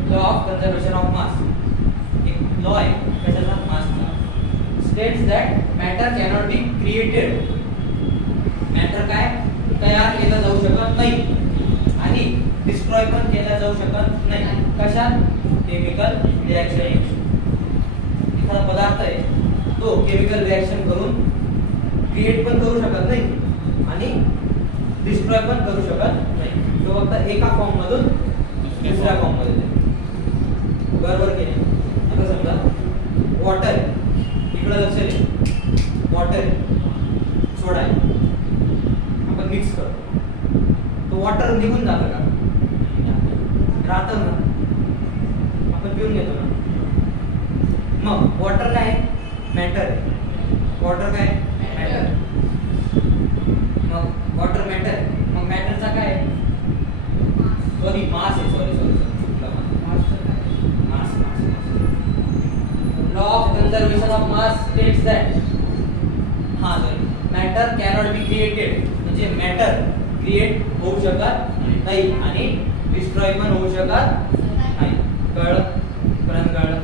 law of conservation of mass एक लॉ आहे कशाचा, मासचा. States that matter cannot be created. Matter काय तयार केलं जाऊ शकत नाही आणि डिस्ट्रॉय पण केलं जाऊ शकत नाही. कशात? Chemical reaction. एखादा पदार्थ आहे तो केमिकल रिएक्शन करून क्रिएट पण करू शकत नाही आणि डिस्ट्रॉय पण करू शकत नाही. तो फक्त एका फॉर्म मधून दुसऱ्या फॉर्म मध्ये जातो. बरोबर की नाही? आता समजा वॉटर इकडे लक्ष दे, वॉटर सोडा आहे, आपण मिक्स करतो, तो वॉटर निघून जातं का? राहतं ना, आपण पिऊन घेतो ना. मग वॉटर काय मॅटर, वॉटर काय मॅटर. मग वॉटर मॅटर, मग मॅटरचा काय सॉरी मास आहे, sorry law of conservation of mass states that matter cannot be created. म्हणजे मॅटर क्रिएट होऊ शकत नाही आणि डिस्ट्रॉय पण होऊ शकत नाही. कळलं? कळलं?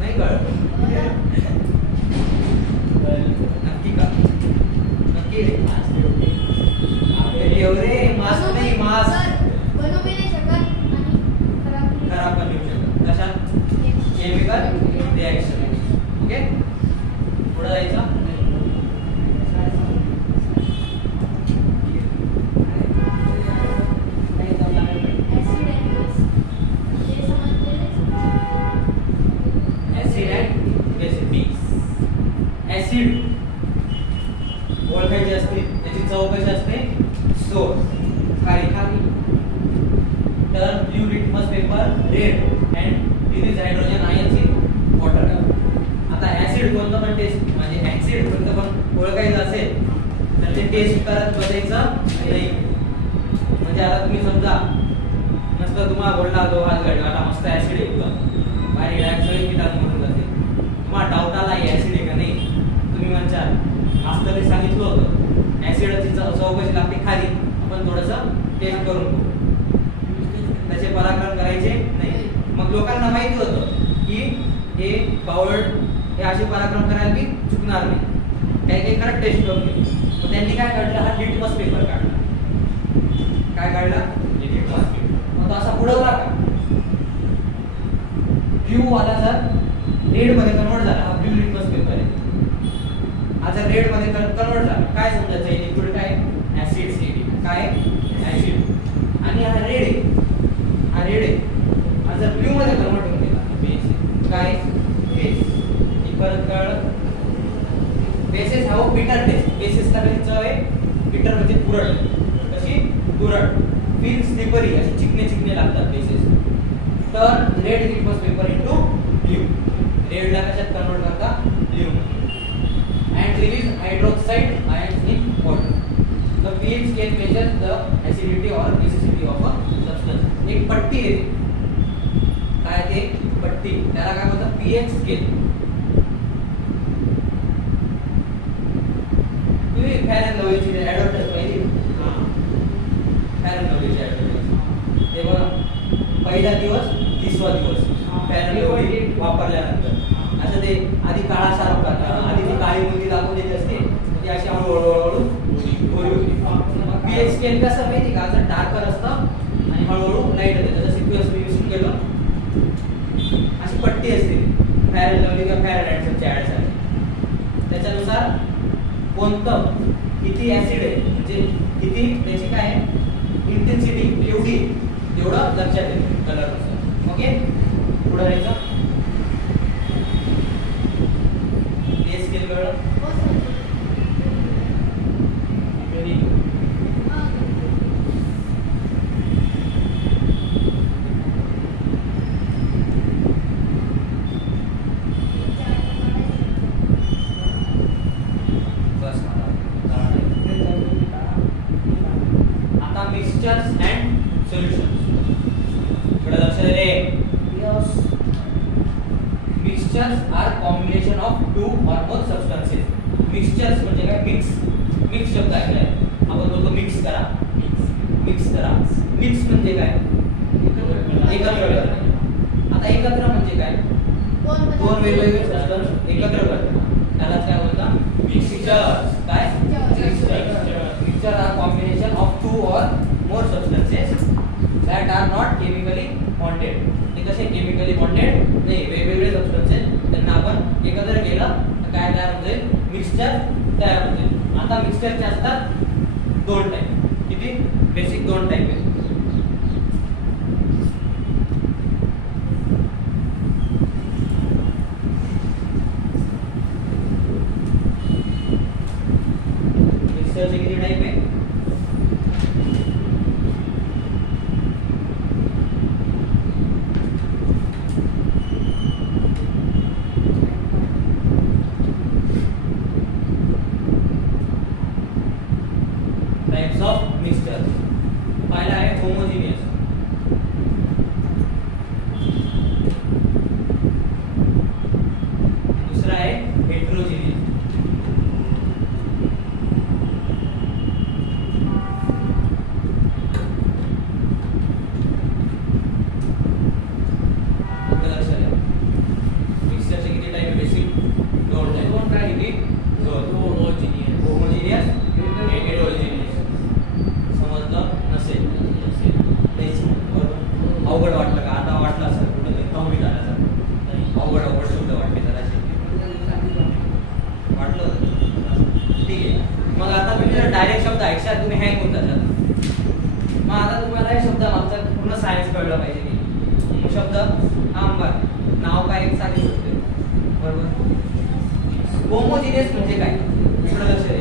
नाही कळलं? नक्की का? नक्की रे. ऍसिड ओळखायचे असते त्याची चव कशी असते सोर खारी तर blue litmus paper red and release hydrogen ions in water. आता ऍसिड कोणतं पण टेस्ट म्हणजे ऍसिड कोणतं पण ओळखायचं असेल तर ते टेस्ट करत बसायचं नाही. म्हणजे आता तुम्ही समजा मस्त तुम्हाला बोलला तो हात घडला मस्त ऍसिड आहे तुला बाहेर डायरेक्ट सगळे कीटाणू मरून जाते. तुम्हाला डाऊट आला ऍसिड आहे का नाही तुम्ही म्हणशाल मास्तरने सांगितलं होतं ऍसिडची चव कशी लागते खाली आपण थोडंसं टेस्ट करून बघू. त्याचे पराक्रम करायचे नाही. मग लोकांना माहिती होतं की हे बावळ हे असे पराक्रम करायला की चुकणार नाही काही काही करत टेस्ट करून घे. मग त्यांनी काय काढलं हा लिटमस पेपर काढला. काय काढला लिटमस पेपर. मग तो असा बुडवला का ब्ल्यू वाला जर रेड मध्ये कन्वर्ट झाला हा ब्ल्यू लिटमस पेपर आहे. हा जर रेड मध्ये कन्वर्ट झाला काय समजायचं हे लिक्विड काय ऍसिड काय ऍसिड आणि हा रेड आहे जर ब्ल्यू मध्ये कन्वर्ट होऊन गेला बेस काय बेस. ही परत कळलं बेसेस हा बिटर टेस्ट. बेसेसला कशी चव आहे बिटर म्हणजे तुरट कशी तुरट फील स्लिपरी अशी चिकने लागतात बेसेस. तर red litmus paper into blue रेडला कशात कन्वर्ट करता blue and release hydroxide ions in water. The pH scale measures the acidity or basicity of a substance. एक पट्टी आहे काय ते पट्टी त्याला काय म्हणतात pH स्केल. तुम्ही फेअर अँड लव्हलीची ऍडव्हर्टाइज पाहिली फेअर अँड लव्हलीची ऍडव्हर्टाइज ते बघा पहिला दिवस 30वा दिवस फेअर अँड लव्हली वापरल्यानंतर असं ते आधी काळा शार्प करतात आधी ती काळी मुलगी दाखवून देत असते ती अशी हळूहळू pH स्केल कसं माहिती का जर डार्कर असतं आणि हळूहळू लाईट होते त्याचा सिक्वेन्स मी यूज केलं अशी पट्टी असते फेअर अँड लव्हली का फेअर अँड हँडसमच्या ऍड साठी त्याच्यानुसार कोणतं किती ऍसिड आहे म्हणजे किती त्याची काय आहे इंटेन्सिटी एवढी तेवढं लक्षात येतं कलर. ओके पुढे जायचं pH स्केल कळलं mixtures and solutions. थोड़ा लक्ष दे रे. Yes. Mixtures are combination of two or more substances. Mixtures म्हणजे काय मिक्स शब्द ऐकलाय आपण बोलतो मिक्स करा मिक्स म्हणजे काय एकत्र करा. आता एकत्र म्हणजे काय दोन वेगवेगळे सबस्टन्स एकत्र करतात त्यालाच काय बोलतात मिक्सचर्स. काय mixture are combination of two or more substances that are not chemically bonded. ते कसे केमिकली बॉन्डेड नाही वेगवेगळे सबस्टन्सेस त्यांना आपण एकत्र केलं तर काय तयार होते मिक्सचर तयार होते. आता मिक्सचरचे असतात दोन टाइप किती बेसिक दोन टाइप आहेत. मिक्सचरचे किती टाइप आहे टाइप्स ऑफ मिक्सचर. पहिला आहे होमोजेनियस. दुसरा आहे हेटेरोजेनियस. मिक्सचरचे किती टाइप बेसिक दोन टाइप किती दोन होमोजेनियस हेटेरोजेनियस. समजलं नसेल अवघड वाटलं का आता वाटलं असेल कुठेतरी कमी झाला अवघड शब्द वाटले जराशे वाटलं ठीक आहे. मग आता तुम्ही डायरेक्ट शब्द ऐकशात तुम्ही हँग होऊन जातात. मग आता तुम्हाला हे शब्द मागचा पूर्ण सायन्स कळलं पाहिजे की शब्द आंबा नाव काय एक साधी गोष्ट बरोबर. होमोजिनियस म्हणजे काय? इकडे लक्ष द्या,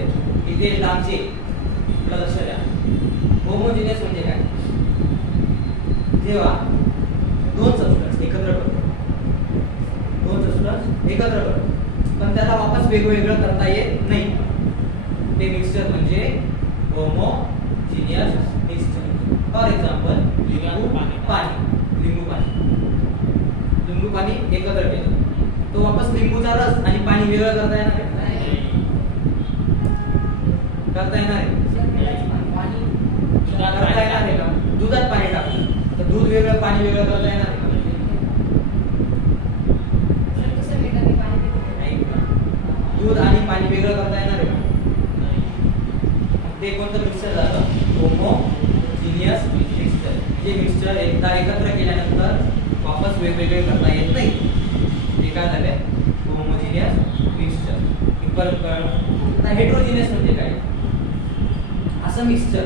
इथे लांबचे इकडे लक्ष द्या. होमोजिनियस म्हणजे काय? जेव्हा दोन सबस्टन्स एकत्र करतो, पण त्याला वापस वेगवेगळं करता येत नाही, ते मिक्सचर म्हणजे होमोजिनियस मिक्सचर. फॉर एक्झाम्पल लिंबू पाणी एकत्र केलं, तो वापस लिंबूचा रस आणि पाणी वेगळं करता येणार आहे? करता येणार आहे? करता येणार आहे का? दुधात पाणी टाकलं तर दूध वेगळं पाणी वेगळं करता येणार आहे का? दूध आणि पाणी वेगळं करता येणार आहे का? ते कोणतं मिक्सचर झालं? Homogeneous mixture. जे मिक्सचर एकदा एकत्र केल्यानंतर वापस वेगवेगळे करता येत नाही, ते काय झाले? Homogeneous mixture. हेटेरोजिनियस म्हणजे काय? असं मिक्सचर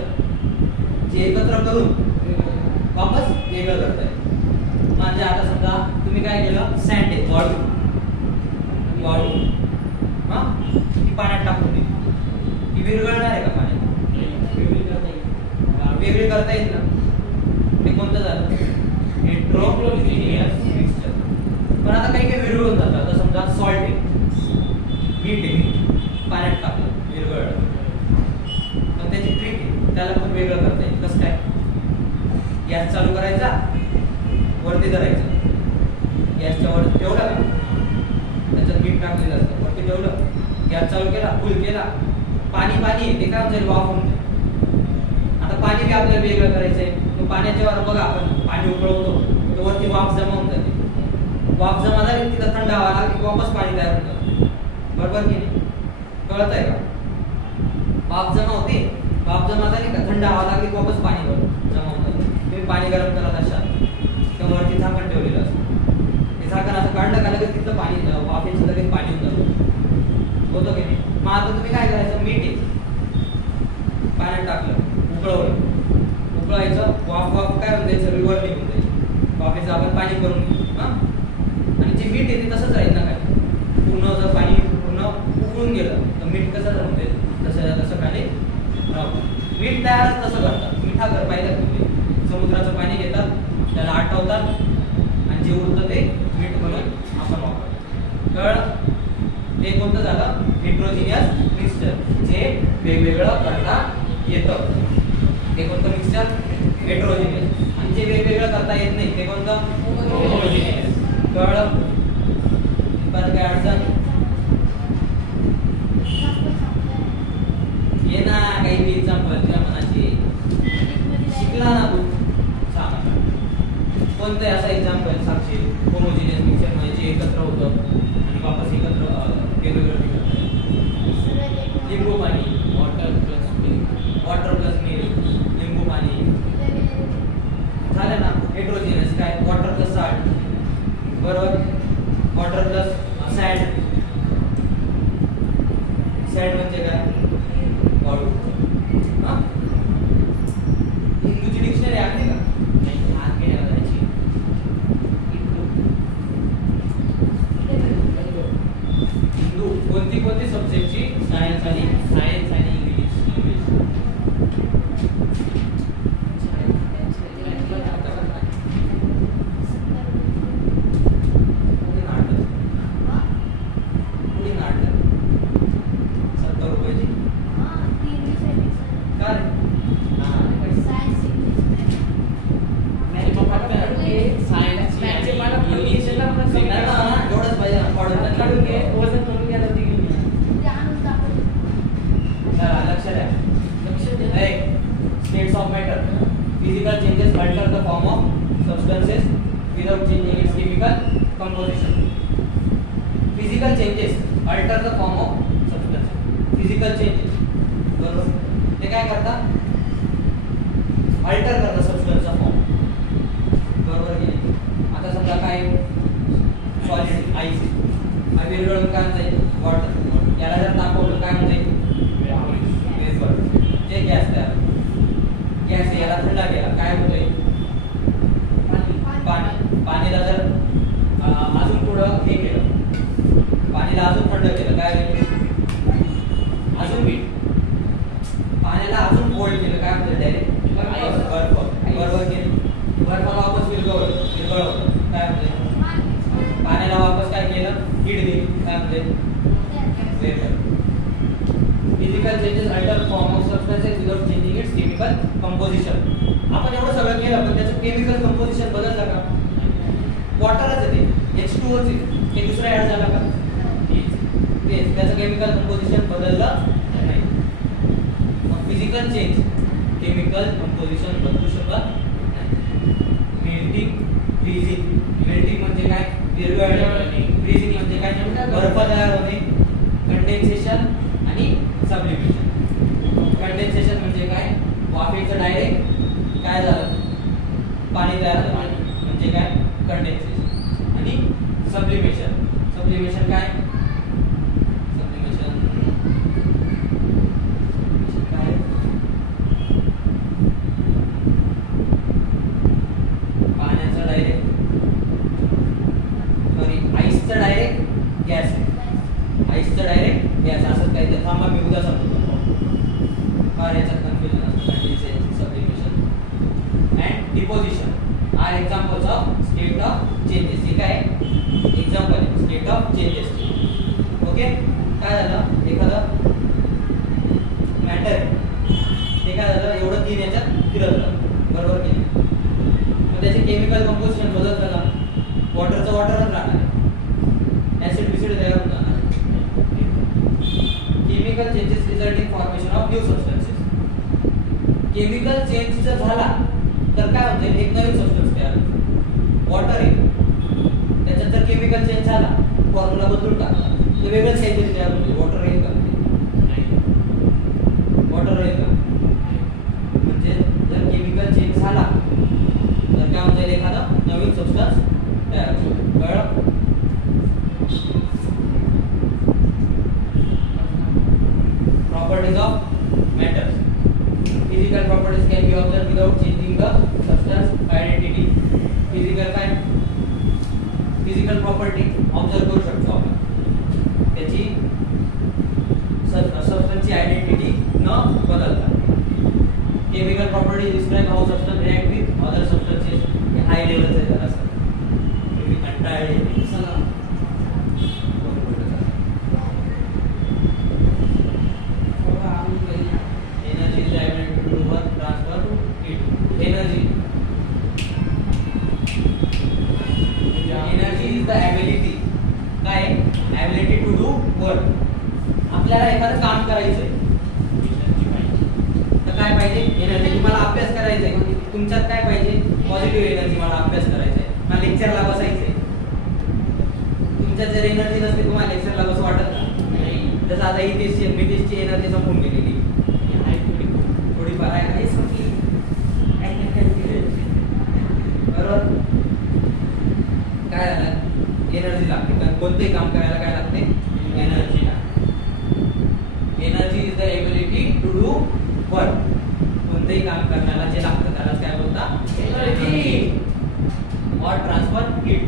जे एकत्र करून वापस वेगळं करताय. म्हणजे आता समजा तुम्ही काय केलं, सँड आहे, वाळू ती पाण्यात टाकून दिली, ती विरघळणार आहे का पाण्यात? वेगळी करता येईल ना? ते कोणतं झालं? हेटेरोजिनियस मिक्सचर. पण आता काही काही विरघळून जातं. आता समजा सॉल्ट आहे, मीठ आहे, पाण्यात टाकलं विरघळलं, पण त्याची ट्रिक आहे, त्याला पण वेगळं करता येईल. कसं काय? गॅस चालू करायचा, वरती धरायचं, गॅसच्या वर ठेवला का त्याच्यात मीठ टाकलेलं असतं, वरती ठेवलं, गॅस चालू केला, फुल केला, पाणी ते काय होईल? वाफ होऊन. आता पाणी बी आपल्याला वेगळं करायचंय, तो पाण्याच्या वर बघा, आपण पाणी उकळवतो तर वरती वाफ जमा होऊन जाते. वाफ जमा झाली, तिथं थंड हवा लागली, वापस पाणी तयार होतं. बरोबर की नाही? कळतंय का? वाफ जमा होते, वाफ जमा झाली का थंड हवा लागली, वापस पाणी जमा होऊन जाते. तुम्ही पाणी गरम करत असाल तर वरती झाकण ठेवलेलं असतं, ते झाकण असं काढलं का लगेच तिथलं पाणी, वाफेचं लगेच पाणी होऊन जातं. होतं की नाही? मग आता तुम्ही काय करायचं? मीठ आहे, पाण्यात टाकलं, उकळायचं, वाफ काय होऊन द्यायचं? रिव्हर निघून द्यायचं, वाफेचं आपण पाणी करून घेऊ. आणि जे मीठ आहे ते तसंच राहील ना? काय पूर्ण जर पाणी पूर्ण उकळून गेलं तर मीठ कसं राहून जाईल? तसं खाली राहू. मीठ तयारच तसं करतात. मिठागर पाहिलं तुम्ही, समुद्राचं पाणी घेतात, त्याला आटवतात आणि जे उरतं ते मीठ म्हणून आपण वापरतो. कळलं? ते कोणतं झालं? हेटेरोजिनियस मिक्सचर, जे वेगवेगळं करता येतं. ते कोणतं मिक्सचर? हेटेरोजिनियस. आणि जे वेगवेगळं करता येत नाही ते कोणतं? होमोजिनियस. कळलं? पण काय अडचण? ये ना काही बी एक्झाम्पल तुझ्या मनाची शिकला ना तू? सांग कोणतं असं एक्झाम्पल सांगशील होमोजिनियस मिक्सचर मध्ये जे एकत्र होतं आणि वापस एकत्र वेगवेगळं निघतं? लिंबू पाणी, वॉटर प्लस मिल्क, लिंबू पाणी झालं ना. हेटेरोजिनियस काय? वॉटर प्लस सॉल्ट, बरोबर? Water plus sand. सॅन्ड म्हणजे काय? वाळू. हिंदूची डिक्शनरी आहे का? आज घेण्याला जायची. हिंदू कोणती सब्जेक्टची? सायन्स आणि English. States of matter. Physical changes alter the form of substances without changing its chemical composition. Physical changes alter the form of substances. Physical changes, बरोबर? ते काय करतात? अल्टर करतात सबस्टन्सचा फॉर्म. बरोबर की नाही? आता समजा काय सॉलिड आईस आहे, वेगळं काय जाईल? वॉटर. याला जर तापवलं काय होईल? वेपर. जे गॅस तयार, गॅस याला थंडा केला काय होतंय? पाणी. पाणीला जर अजून थोडं हे केलं, पाणीला अजून थंड केलं काय होईल? किडनी काय म्हणते vapour. Physical changes alter form of substances without changing it's chemical composition. आपण एवढं सगळं केलं पण त्याचं केमिकल कंपोजिशन बदललं का? वॉटरच आहे ते H2O च हे दुसरा ऍड झाला का? तेच त्याचं केमिकल कंपोजिशन बदललं नाही. मग फिजिकल चेंज केमिकल कंपोजिशन बदलू शकत नाही. Melting freezing. मेल्टिंग म्हणजे काय? विरघळणे. फ्रीजिंग म्हणजे काय? बर्फ तयार होणे. कंडेन्सेशन आणि सब्लिमेशन. कंडेन्सेशन म्हणजे काय? वाफेचं डायरेक्ट काय झालं? पाणी तयार झालं म्हणजे काय? कंडेन्सेशन. आणि सब्लिमेशन. सब्लिमेशन काय? सब्लिमेशन काय? पाण्याचं डायरेक्ट सॉरी आईसचं डायरेक्ट गॅस. आईसचं डायरेक्ट गॅस असं काही तर थांबा मी उद्या सांगतो. फार याच्यात कन्फ्युजन असतं. Condensation sublimation and deposition are examples of state of changes. हे काय एक्झाम्पल आहे स्टेट ऑफ चेंजेस. ओके काय झालं? एखादं मॅटर ते काय झालं एवढं तीन याच्यात फिरवलं बरोबर की नाही? मग त्याचे केमिकल कंपोजिशन बदलतं का? वॉटरचं वॉटरच राहणार. ऍसिड बिसिड तयार होऊन जाणार. Chemical changes result in formation of new substances. Chemical change जर झाला तर काय होते? एक नवीन सबस्टन्स तयार होतो. वॉटर आहे त्याच्यात जर केमिकल चेंज झाला फॉर्म्युला बदलून टाकला तर वेगळंच काहीतरी तयार होते. वॉटर येईल का? वॉटर येईल का? म्हणजे जर केमिकल चेंज झाला तर काय होतं? एखादा नवीन सबस्टन्स तयार होतो. कळलं? Properties of matter. Physical properties can be observed without changing the substance identity. Physical काय? फिजिकल प्रॉपर्टी ऑब्झर्व करू शकतो आपण. त्याची सबस्टन्सची आयडेंटिटी न बदलता. Chemical property describe how substance react with other substances. हे हाय लेवलचं आहे जरा सर. मी कंटाळले. चला energy is ability to work transfer it. Energy energy is the ability काय? Ability to do work. आपल्याला एखादं काम करायचंय तर काय पाहिजे? एनर्जी. तुम्हाला अभ्यास करायचा आहे तुमच्यात काय पाहिजे? Positive energy. मला अभ्यास करायचा आहे, मला लेक्चरला बसायचंय. तुमच्यात जर एनर्जी नसते तुम्हाला लेक्चरला बसू वाटत ना. जसं आता ही टेस्टची एनर्जी संपून गेलेली थोडीफार आहे बरोबर. काय झालं? एनर्जी लागते. कारण कोणतेही काम करायला काय लागते? एनर्जी लागते. Energy is the ability to do work. कोणतेही काम करण्याला जे लागतं त्याला काय बोलतात? एनर्जी. और transfer heat.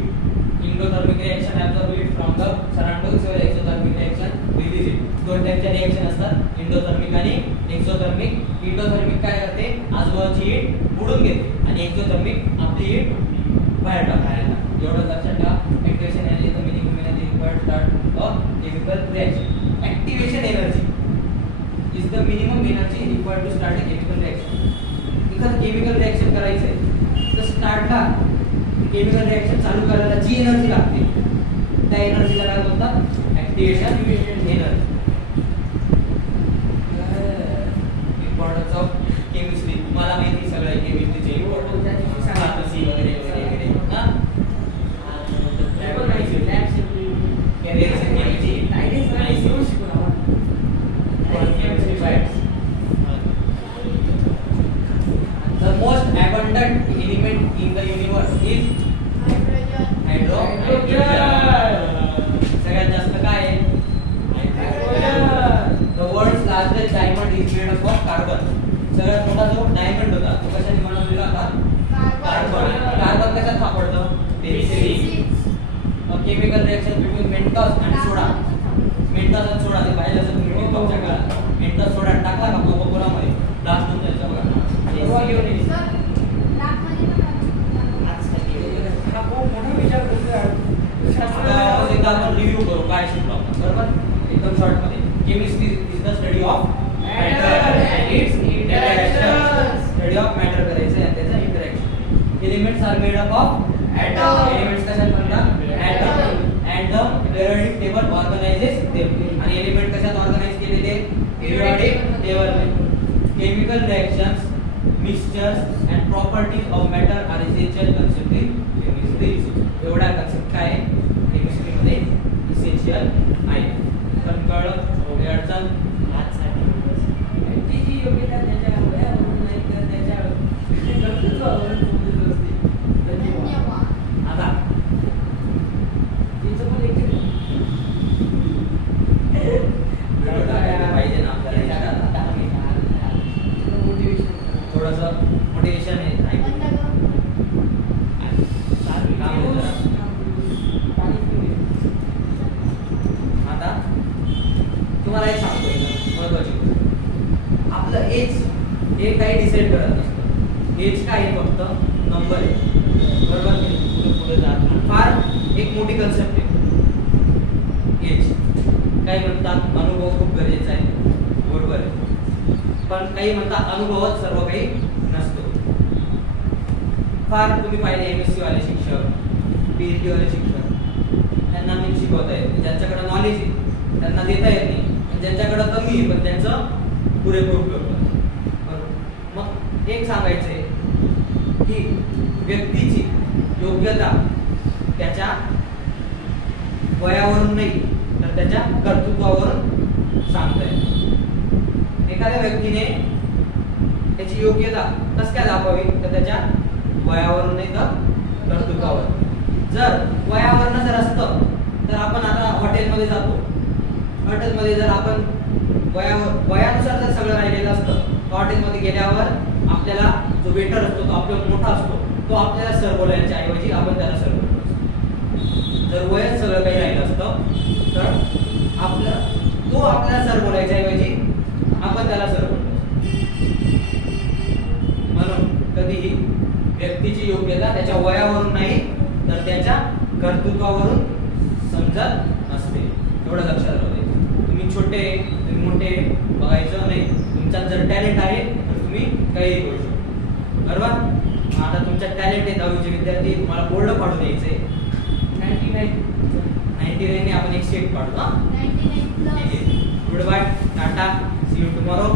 Endothermic reaction absorb heat from the surroundings वर एक्सोथर्मिक रिएक्शन रिलीज इट. दोन टाइपचे रिएक्शन असतात इंडोथर्मिक आणि एक्सोथर्मिक. इंडोथर्मिक काय करते? आजूबाजूची हीट उडून घेते आणि एक्सोथर्मिक आपली हीट बाहेर टाकायला. एवढं लक्षात ठेवा. Activation energy the minimum energy required start a chemical reaction. Activation energy is the minimum energy required to start a chemical reaction. एखादं केमिकल रिएक्शन करायचंय तर स्टार्टला केमिकल रिएक्शन चालू करायला जी एनर्जी लागते त्या एनर्जीला काय बोलतात? Activation energy. Importance of chemistry तुम्हाला माहिती सगळं केमिस्ट्रीचे इम्पॉर्टन्स सी वगैरे वगैरे वगैरे ना. The most abundant element in the universe is hydrogen. सगळ्यात जास्त काय आहे? Hydrogen. The world's largest diamond is made up of carbon. सगळ्यात मोठा जो डायमंड होता तो कशाने बनवलेला होता? कार्बन. कार्बन कशात सापडतं? केमिकल रिएक्शन बिटवीन मेंटॉस आणि सोडा. मेंटॉस आणि सोडा ते पाहिलं असेल तुम्ही टिकटॉकच्या काळात. मेंटॉस सोडा टाकला का कोकोकोलामध्ये ब्लास्ट होऊन जायचा बघा. हा खूप मोठा विचार करतोय. चला आपण रिव्ह्यू करू काय शिकलो आपण, बरोबर? एकदम शॉर्ट मध्ये. Chemistry is the study of matter and its interaction. Study of matter करायचं आणि त्याचं interaction. Elements are made up of atom. Elements कशात बनतात? Atom. And the periodic table organizes them. आणि एलिमेंट कशात ऑर्गनाइज केलेले? पिरियोडिक टेबल मध्ये. Chemical reactions, mixtures and properties of matter are essential concept in chemistry. एवढा concept काय आहे chemistry मध्ये इसेन्शियल आहे. पण कळलं एवढी अडचण आजसाठी व्यक्तीची योग्यता त्याच्या वयावरून नाही तर त्याच्या कर्तृत्वावरून मोजली असते. धन्यवाद. आता तिचं पण एक पाहिजे ना आपल्याला मोटिवेशन थोडंसं मोटिवेशन आहे. आता तुम्हाला एक सांगतो महत्वाची गोष्ट. आपलं एज हे काही डिसाईड करत नसतं. एज काय आहे? फक्त नंबर आहे, बरोबर? पुढे जात फार एक मोठी कन्सेप्ट आहे एज. काही म्हणतात अनुभव खूप गरजेचा आहे, बरोबर आहे. पण काही म्हणतात अनुभवच सर्व काही नसतो. फार तुम्ही पाहिले MSc वाले शिक्षक, PhD वाले शिक्षक, त्यांना मी शिकवता येत नाही. ज्यांच्याकडे नॉलेज आहे त्यांना देता येत नाही, ज्यांच्याकडे कमी आहे पण त्यांचं पुरेपूर उपयोग करतो. मग एक सांगायचंय की व्यक्तीची योग्यता त्याच्या वयावरून नाही तर त्याच्या कर्तृत्वावरून सांगता येते. एखाद्या व्यक्तीने त्याची योग्यता कसं काय दाखवावी? तर त्याच्या वयावरून नाही तर कर्तृत्वावर. जर वयावरून जर असतं तर आपण आता हॉटेलमध्ये जातो. हॉटेलमध्ये जर आपण वयानुसार जर सगळं राहिलेलं असतं तर हॉटेलमध्ये गेल्यावर आपल्याला जो वेटर असतो तो आपल्याला मोठा असतो, तो आपल्याला सर बोलायच्या ऐवजी आपण त्याला सर बोलतो. जर वयात सगळं काही राहिलं असतं तर तो आपल्याला सर बोलायच्या ऐवजी आपण त्याला सर बोलतो. म्हणून कधीही व्यक्तीची योग्यता त्याच्या वयावरून नाही तर त्याच्या कर्तृत्वावरून समजत असते. एवढं लक्षात राहू दे. तुम्ही छोटे तुम्ही मोठे बघायचं नाही. तुमच्यात जर टॅलेंट आहे तर तुम्ही काहीही करू शकता, बरोबर? आता तुमच्यात टॅलेंट आहे 10वीचे विद्यार्थी, तुम्हाला बोर्ड पाडून द्यायचंय 99 ने आपण एक सेट पाडू. Good bye, tata, see you tomorrow.